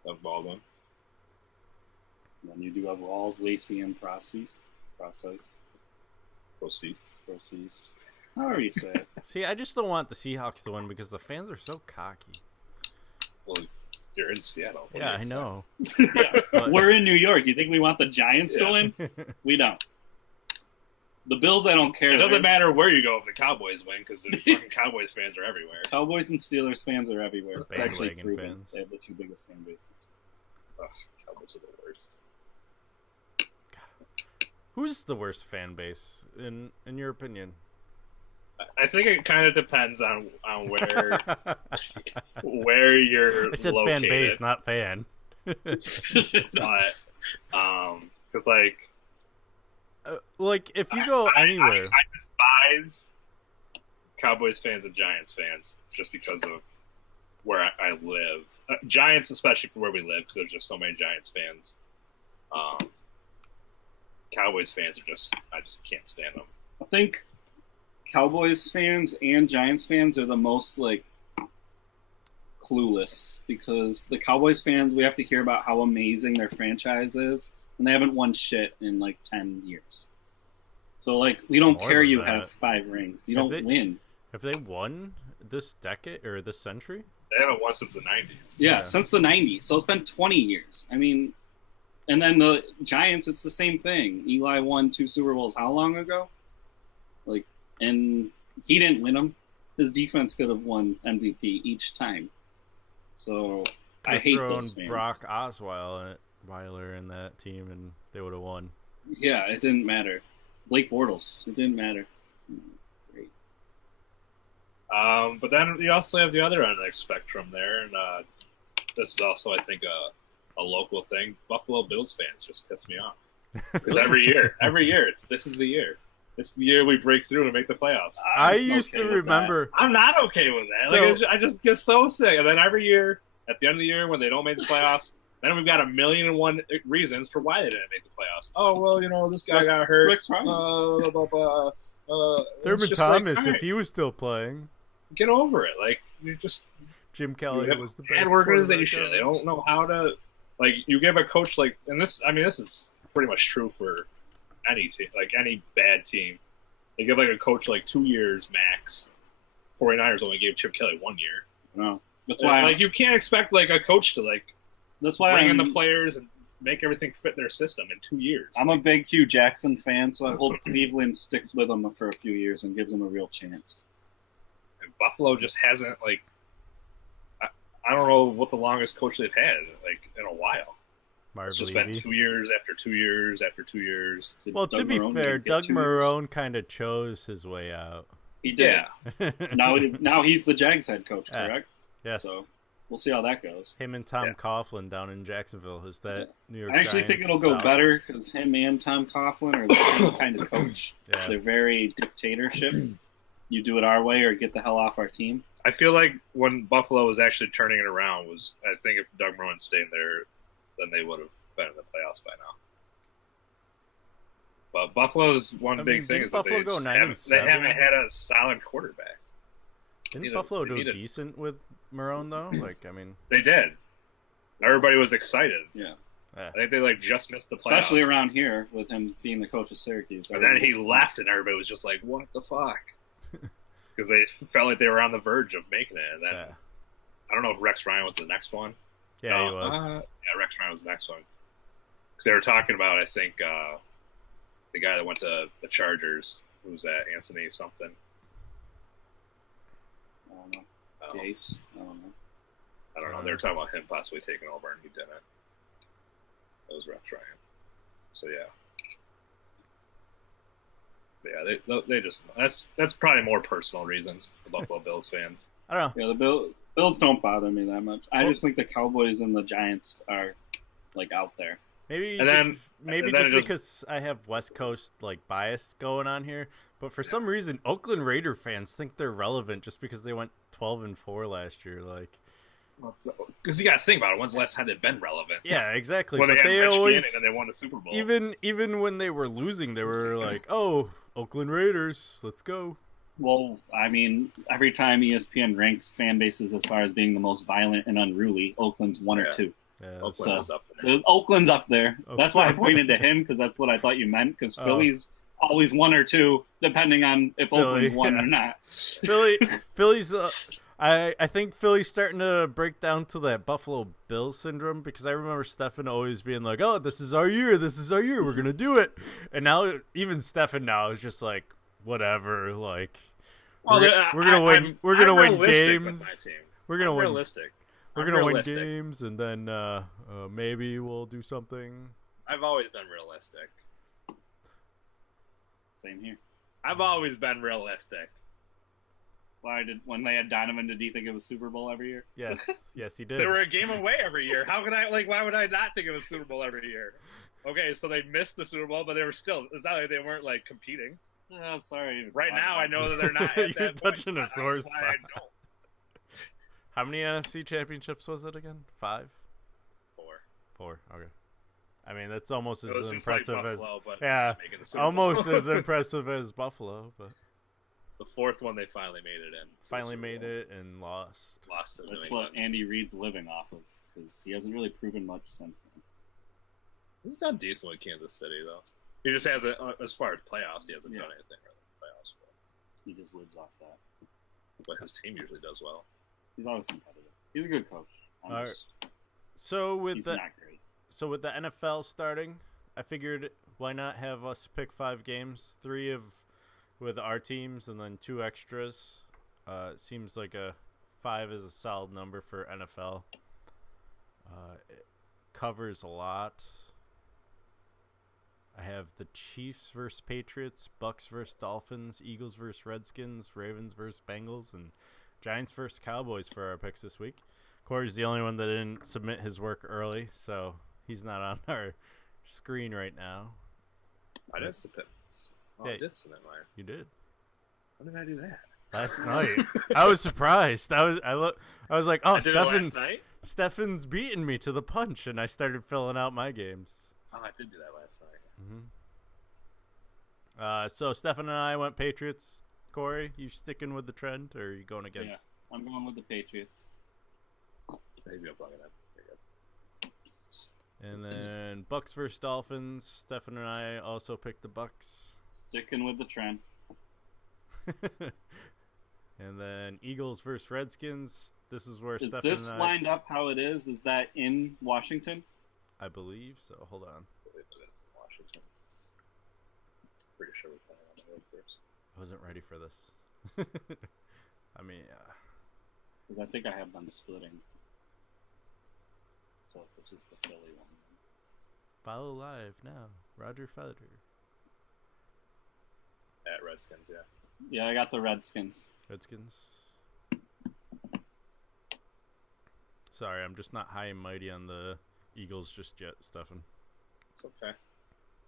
Doug Baldwin. And then you do have Rawls, Lacy, and Proceeds. Proceeds. However you say it. See, I just don't want the Seahawks to win because the fans are so cocky. Well, you're in Seattle. What do Yeah, you I know. Yeah. But- We're in New York. You think we want the Giants to Yeah. win? We don't. The Bills, I don't care. It doesn't They're- matter where you go if the Cowboys win because the fucking Cowboys fans are everywhere. Cowboys and Steelers fans are everywhere. It's actually Bandwagon proven. fans. They have the two biggest fan bases. Ugh, Cowboys are the worst. Who's the worst fan base in your opinion? I think it kind of depends on where you're I said located. fan base, not fan. But because Like if you go anywhere, I despise Cowboys fans and Giants fans just because of where I live. Giants, especially for where we live, because there's just so many Giants fans. Cowboys fans I just can't stand them. I think Cowboys fans and Giants fans are the most like clueless, because the Cowboys fans, we have to hear about how amazing their franchise is, and they haven't won shit in like 10 years. So like, we don't care you have 5 rings. You don't win. Have they won this decade or this century? They haven't won since the 90s. Yeah, since the 90s. So it's been 20 years. I mean, and then the Giants, it's the same thing. Eli won 2 Super Bowls how long ago? Like, and he didn't win them. His defense could have won MVP each time. So I hate those fans. Brock Osweiler in that team, and they would have won. Yeah, it didn't matter. Blake Bortles, it didn't matter. Great. But then you also have the other end of the spectrum there, and this is also, I think, a local thing. Buffalo Bills fans just piss me off because every year, this is the year. This is the year we break through to make the playoffs. I used to remember. I'm not okay with that. So, I just get so sick. And then every year, at the end of the year, when they don't make the playoffs, then we've got 1,000,001 reasons for why they didn't make the playoffs. Oh, well, this guy got hurt. Rick's right. Thurman Thomas, if he was still playing. Get over it. Like, you just... Jim Kelly was the best. Bad organization. They don't know how to... Like, you give a coach, like... And this is pretty much true for any team, like any bad team. They give like a coach like 2 years max. 49ers only gave Chip Kelly 1 year. No, that's why like you can't expect like a coach to like that's why bring in the players and make everything fit their system in 2 years. I'm a big Hugh Jackson fan, so I hope Cleveland sticks with him for a few years and gives him a real chance. And Buffalo just hasn't like I don't know what the longest coach they've had like in a while. It's just been 2 years after 2 years after 2 years. Well, to be fair, Doug Marrone kind of chose his way out. He did. Yeah. now he's the Jags head coach, correct? Yes. So we'll see how that goes. Him and Tom Coughlin down in Jacksonville. Is that New York? I actually think it'll go better because him and Tom Coughlin are the same kind of coach. Yeah. They're very dictatorship. You do it our way or get the hell off our team. I feel like when Buffalo was actually turning it around I think if Doug Marrone stayed there, then they would have been in the playoffs by now. But Buffalo's big thing is that they haven't had a solid quarterback. Didn't Buffalo do decent with Marrone though? Like, I mean, they did. Everybody was excited. Yeah. I think they like just missed the playoffs, especially around here with him being the coach of Syracuse. And then he left, and everybody was just like, "What the fuck?" Because they felt like they were on the verge of making it. And then I don't know if Rex Ryan was the next one. Yeah, he was. Rex Ryan was the next one. Because they were talking about, I think, the guy that went to the Chargers. Who's that? Anthony something. I don't know. Gates? I don't know. I don't know. They were talking about him possibly taking over, and he didn't. It was Rex Ryan. So, yeah. Yeah, they just that's probably more personal reasons, the Buffalo Bills fans. I don't know. Yeah, the Bills don't bother me that much. I just think the Cowboys and the Giants are like out there. Maybe because I have West Coast like bias going on here, but for some reason Oakland Raider fans think they're relevant just because they went 12-4 last year. Like, because you got to think about it. When's the last time they've been relevant? Yeah, exactly. When but they always and they won the Super Bowl. Even when they were losing, they were like, "Oh, Oakland Raiders, let's go." Well, I mean, every time ESPN ranks fan bases as far as being the most violent and unruly, Oakland's 1 or 2. Yeah, Oakland's up there. So Oakland's up there. That's why I pointed to him, because that's what I thought you meant. Because Philly's always 1 or 2, depending on if Oakland's won or not. Philly's. I think Philly's starting to break down to that Buffalo Bills syndrome, because I remember Steffan always being like, "Oh, this is our year. We're gonna do it." And now even Steffan now is just like, whatever. Like, we're gonna win. We're gonna win games. We're gonna win. Realistic. We're gonna win games, and then maybe we'll do something. I've always been realistic. Same here. I've always been realistic. When they had Donovan, did he think it was Super Bowl every year? Yes, yes, he did. They were a game away every year. How could I why would I not think it was Super Bowl every year? Okay, so they missed the Super Bowl, but they were still. It's not like they weren't like competing. Oh, sorry. Right now, I know that they're not at You're that touching point, a sore that's why I spot. don't. How many NFC championships was it again? 5? 4. 4. Okay. I mean, that's almost as It was just impressive like as Buffalo, but yeah, making the Super Bowl. almost as impressive as Buffalo, but The 4th one they finally made it in. finally made it and lost. Lost to New That's England. what Andy Reid's living off of because he hasn't really proven much since then. He's done decent with Kansas City though. He just hasn't, as far as playoffs, he hasn't done anything really in playoffs. He just lives off that. But his team usually does well. He's always competitive. He's a good coach. So with He's the not great. NFL starting, I figured why not have us pick 5 games, 3 with our teams and then 2 extras. It seems like 5 is a solid number for NFL. It covers a lot. I have the Chiefs versus Patriots, Bucks versus Dolphins, Eagles versus Redskins, Ravens versus Bengals, and Giants versus Cowboys for our picks this week. Cory's the only one that didn't submit his work early, so he's not on our screen right now. I did submit. Oh, I did submit mine. You did. When did I do that? Last night. I was surprised. I was like, oh, Steffan's beating me to the punch, and I started filling out my games. Oh, I did do that last night. So Steffan and I went Patriots. Cory, you sticking with the trend, or are you going against? Yeah, I'm going with the Patriots. He's gonna plug it in. Very good. And then Bucks versus Dolphins. Steffan and I also picked the Bucks. Sticking with the trend. And then Eagles versus Redskins. This is where Is Steffan this and I... lined up how it is? Is that in Washington? I believe so. Hold on. I believe it is in Washington. Pretty sure we're playing on the road first. I wasn't ready for this. I mean, Because I think I have them splitting. So if this is the Philly one. follow live now. Roger Federer. At Redskins, yeah. Yeah, I got the Redskins. Redskins. Sorry, I'm just not high and mighty on the Eagles just yet, Steffan. It's okay.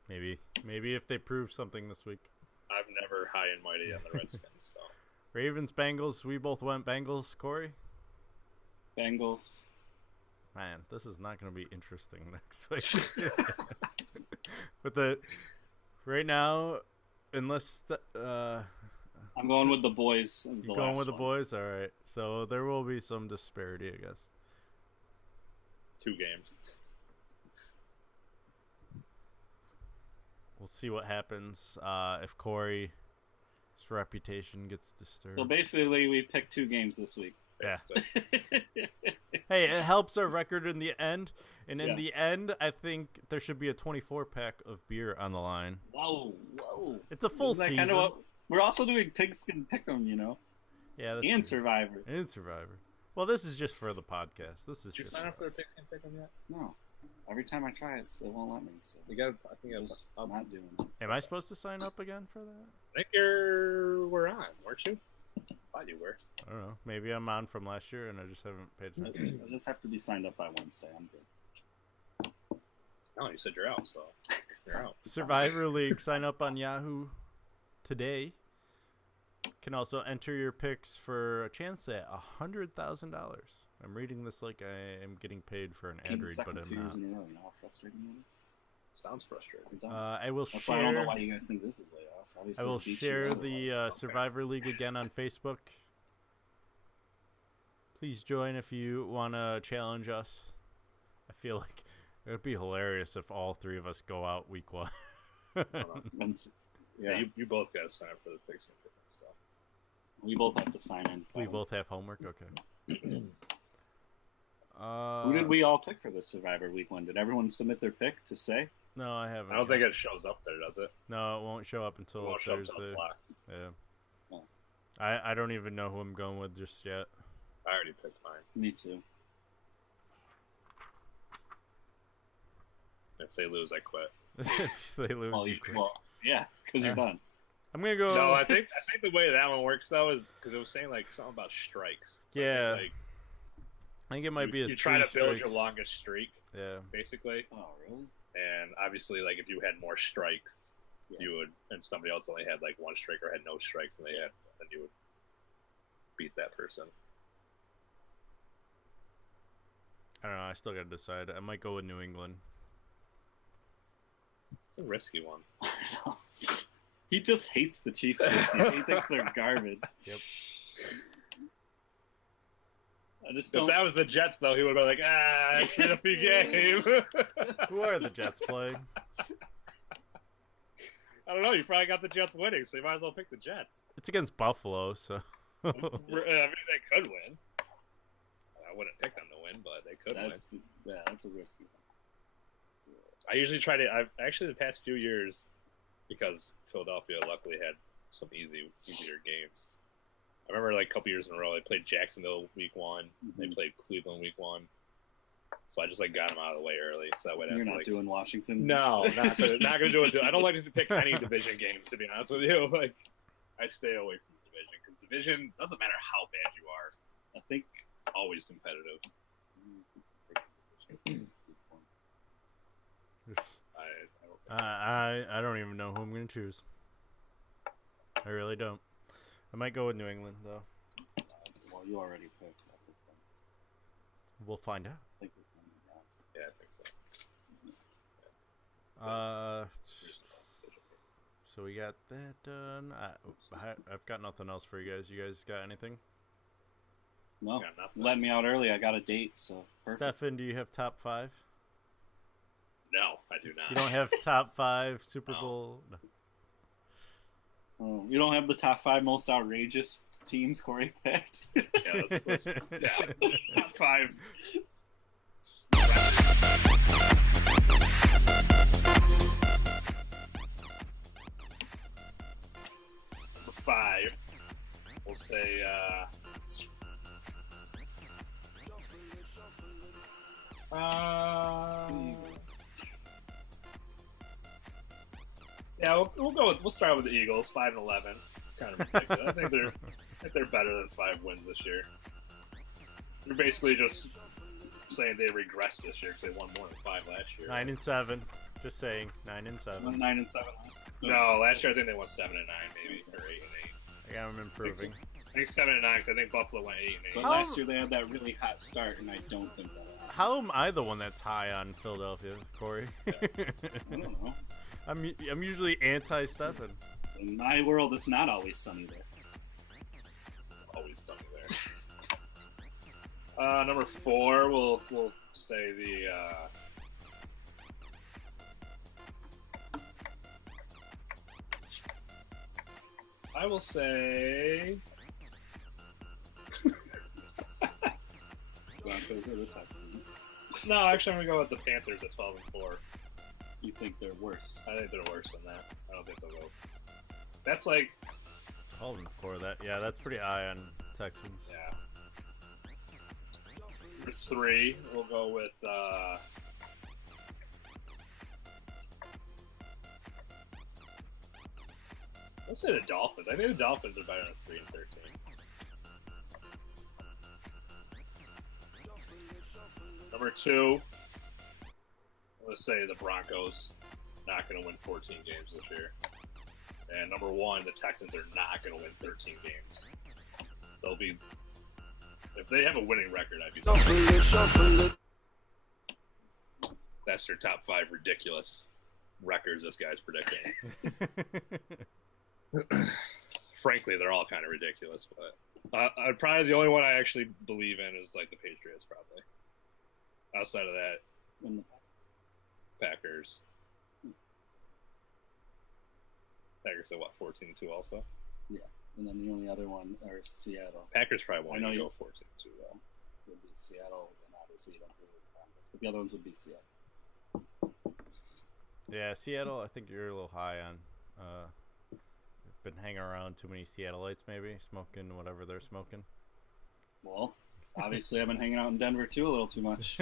Maybe if they prove something this week. I'm never high and mighty on the Redskins, so. Ravens, Bengals. We both went Bengals. Cory? Bengals. Man, this is not going to be interesting next week. Right now, unless I'm going with the boys. You're going with the boys? All right. So there will be some disparity, I guess. 2 games. We'll see what happens if Cory's reputation gets disturbed. So basically, we picked 2 games this week. Yeah. Hey, it helps our record in the end. And in the end, I think there should be a 24-pack of beer on the line. Whoa. It's a full Isn't that season. kind of what we're also doing Pigskin Pick'em, you know? Yeah, that's and true. Survivor. And Survivor. Well, this is just for the podcast. This is Did you just sign up for the us. Pigskin Pick'em yet? No. Every time I try it, it won't let me. So You got. I think I'm not doing it. Am I supposed to sign up again for that? I think we're on, weren't you? Thought you were. I don't know. Maybe I'm on from last year and I just haven't paid attention. I just have to be signed up by Wednesday. I'm good. No, you said you're out, so you're out. Survivor League. Sign up on Yahoo today. Can also enter your picks for a chance at $100,000. I'm reading this like I am getting paid for an ad read, but I'm not. In a row, you know how frustrating that is? Sounds frustrating. I will That's why I don't know why share. you guys think this is way off. Obviously, I will it beats you share otherwise. the Survivor League again on Facebook. Please join if you want to challenge us. I feel like it would be hilarious if all 3 of us go out week 1. Yeah, you both got to sign up for the Pigskin Pick'em stuff. we both have to sign in. We both have homework? Okay. Who did we all pick for this Survivor Week 1? Did everyone submit their pick to say? No, I haven't. I don't think it shows up there, does it? No, it won't show up It until won't show up Thursday. till it's locked. Yeah. Oh. I don't even know who I'm going with just yet. I already picked mine. Me too. If they lose, I quit. If they lose, Well, you quit. yeah, because you're done. I'm gonna go. No, I think the way that one works though is because it was saying like something about strikes. So Yeah. like, I think it might be a you try to build your strikes. longest streak, Yeah. basically. Oh, really? And obviously, like if you had more strikes, you would, and somebody else only had like one strike or had no strikes, and then you would beat that person. I don't know. I still got to decide. I might go with New England. It's a risky one. He just hates the Chiefs this year. He thinks they're garbage. Yep. I just don't. If that was the Jets, though, he would have been like, it's an iffy game. Who are the Jets playing? I don't know. You probably got the Jets winning, so you might as well pick the Jets. It's against Buffalo, so. I mean, they could win. I wouldn't pick them to win, but they could win. Yeah, that's a risky one. I usually try to. I've actually the past few years, because Philadelphia luckily had some easier games. I remember like a couple years in a row, they played Jacksonville week 1. They played Cleveland week 1. So I just like got them out of the way early. So that way You're not doing Washington. No, not gonna do it. I don't like to pick any division games, to be honest with you. Like I stay away from the division because division doesn't matter how bad you are. I think it's always competitive. I don't even know who I'm going to choose. I really don't. I might go with New England, though. Well, you already picked. We'll find out. Yeah, I think so. So we got that done. I've got nothing else for you guys. You guys got anything? No. Let me out early. I got a date, so perfect. Steffan, do you have top 5? No, I do not. You don't have top 5 Super Bowl? No. Oh, you don't have the top 5 most outrageous teams Cory picked? Yeah, top 5. 5. We'll say yeah, we'll start with the Eagles, 5-11. It's kind of ridiculous. I think they're better than 5 wins this year. They're basically just saying they regressed this year because they won more than 5 last year. 9-7. Just saying, 9-7. 9-7 last. No, last year I think they won 7-9, maybe, or 8-8. I got them improving. I think 7-9 because I think Buffalo went 8-8. But last year they had that really hot start, and I don't think that happened. How am I the one that's high on Philadelphia, Cory? I don't know. I'm usually anti-Steffan. In my world, it's not always sunny there. It's always sunny there. Number 4, we'll say the. I will say. Broncos or the Texans. No, actually, I'm gonna go with the Panthers at 12-4. You think they're worse? I think they're worse than that. I don't think they'll go. That's like 12-4. That's pretty high on Texans. Yeah. Number 3, we'll go with. Let's say the Dolphins. I think the Dolphins are better than 3-13. Number 2, let's say the Broncos not going to win 14 games this year. And number 1, the Texans are not going to win 13 games. They'll be, if they have a winning record, I'd be surprised. That's their top 5 ridiculous records this guy's predicting. Frankly, they're all kind of ridiculous, but probably the only one I actually believe in is like the Patriots, probably. Outside of that, Packers. Packers are what, 14-2 also? Yeah, and then the only other one are Seattle. Packers probably won't even go 14-2 though. Would be Seattle, and obviously you don't believe the Packers, but the other ones would be Seattle. Yeah, Seattle. I think you're a little high on. Been hanging around too many Seattleites, maybe smoking whatever they're smoking. Well, obviously I've been hanging out in Denver too a little too much.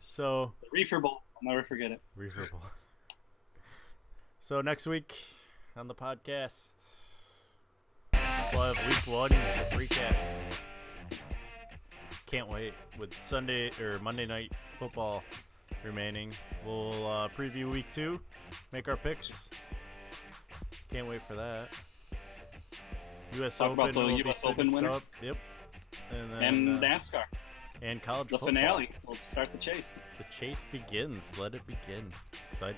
So the Reefer Bowl, I'll never forget it. Reefer Bowl. So next week on the podcast, we'll have week 1 recap. Can't wait with Sunday or Monday night football. remaining. We'll preview week 2, make our picks. Can't wait for that. U.S. Talk Open. about the will U.S. be Open finished winner. up. Yep. And then And NASCAR. and college The football. finale. We'll start the chase. The chase begins. Let it begin. Excited.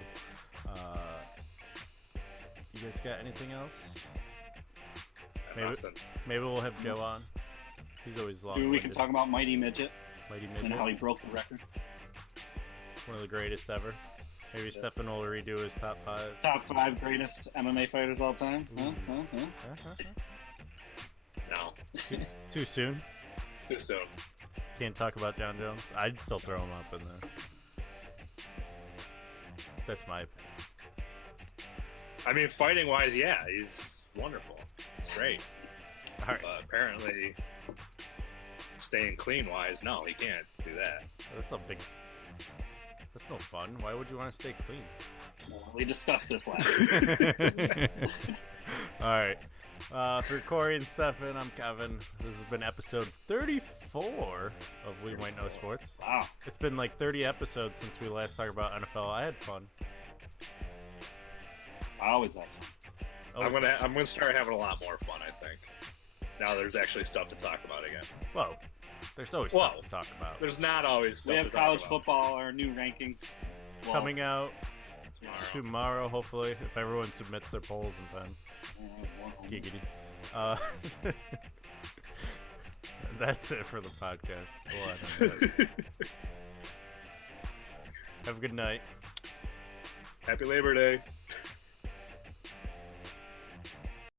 You guys got anything else? Nothing. Maybe we'll have Joe on. He's always long. Maybe we can talk about Mighty Midget Mighty and Midget. how he broke the record. One of the greatest ever. Maybe Steffan will redo his top 5. Top 5 greatest MMA fighters all time. No. Too soon. Too soon. Can't talk about John Jones. I'd still throw him up in there. That's my opinion. I mean, fighting wise, yeah, he's wonderful. It's great. All right. But apparently, staying clean wise, no, he can't do that. That's a big. That's no fun. Why would you want to stay clean? Well, we discussed this last week. All right. For Cory and Steffan, I'm Kevin. This has been episode 34 of We Might Know Sports. Wow. It's been like 30 episodes since we last talked about NFL. I had fun. I always have fun. I'm gonna start having a lot more fun, I think. Now there's actually stuff to talk about again. Whoa. There's always stuff to talk about. There's not always stuff We have to talk college about. football, our new rankings. Well, Coming out tomorrow. hopefully, if everyone submits their polls in time. Giggity. That's it for the podcast. We'll end on that. Have a good night. Happy Labor Day.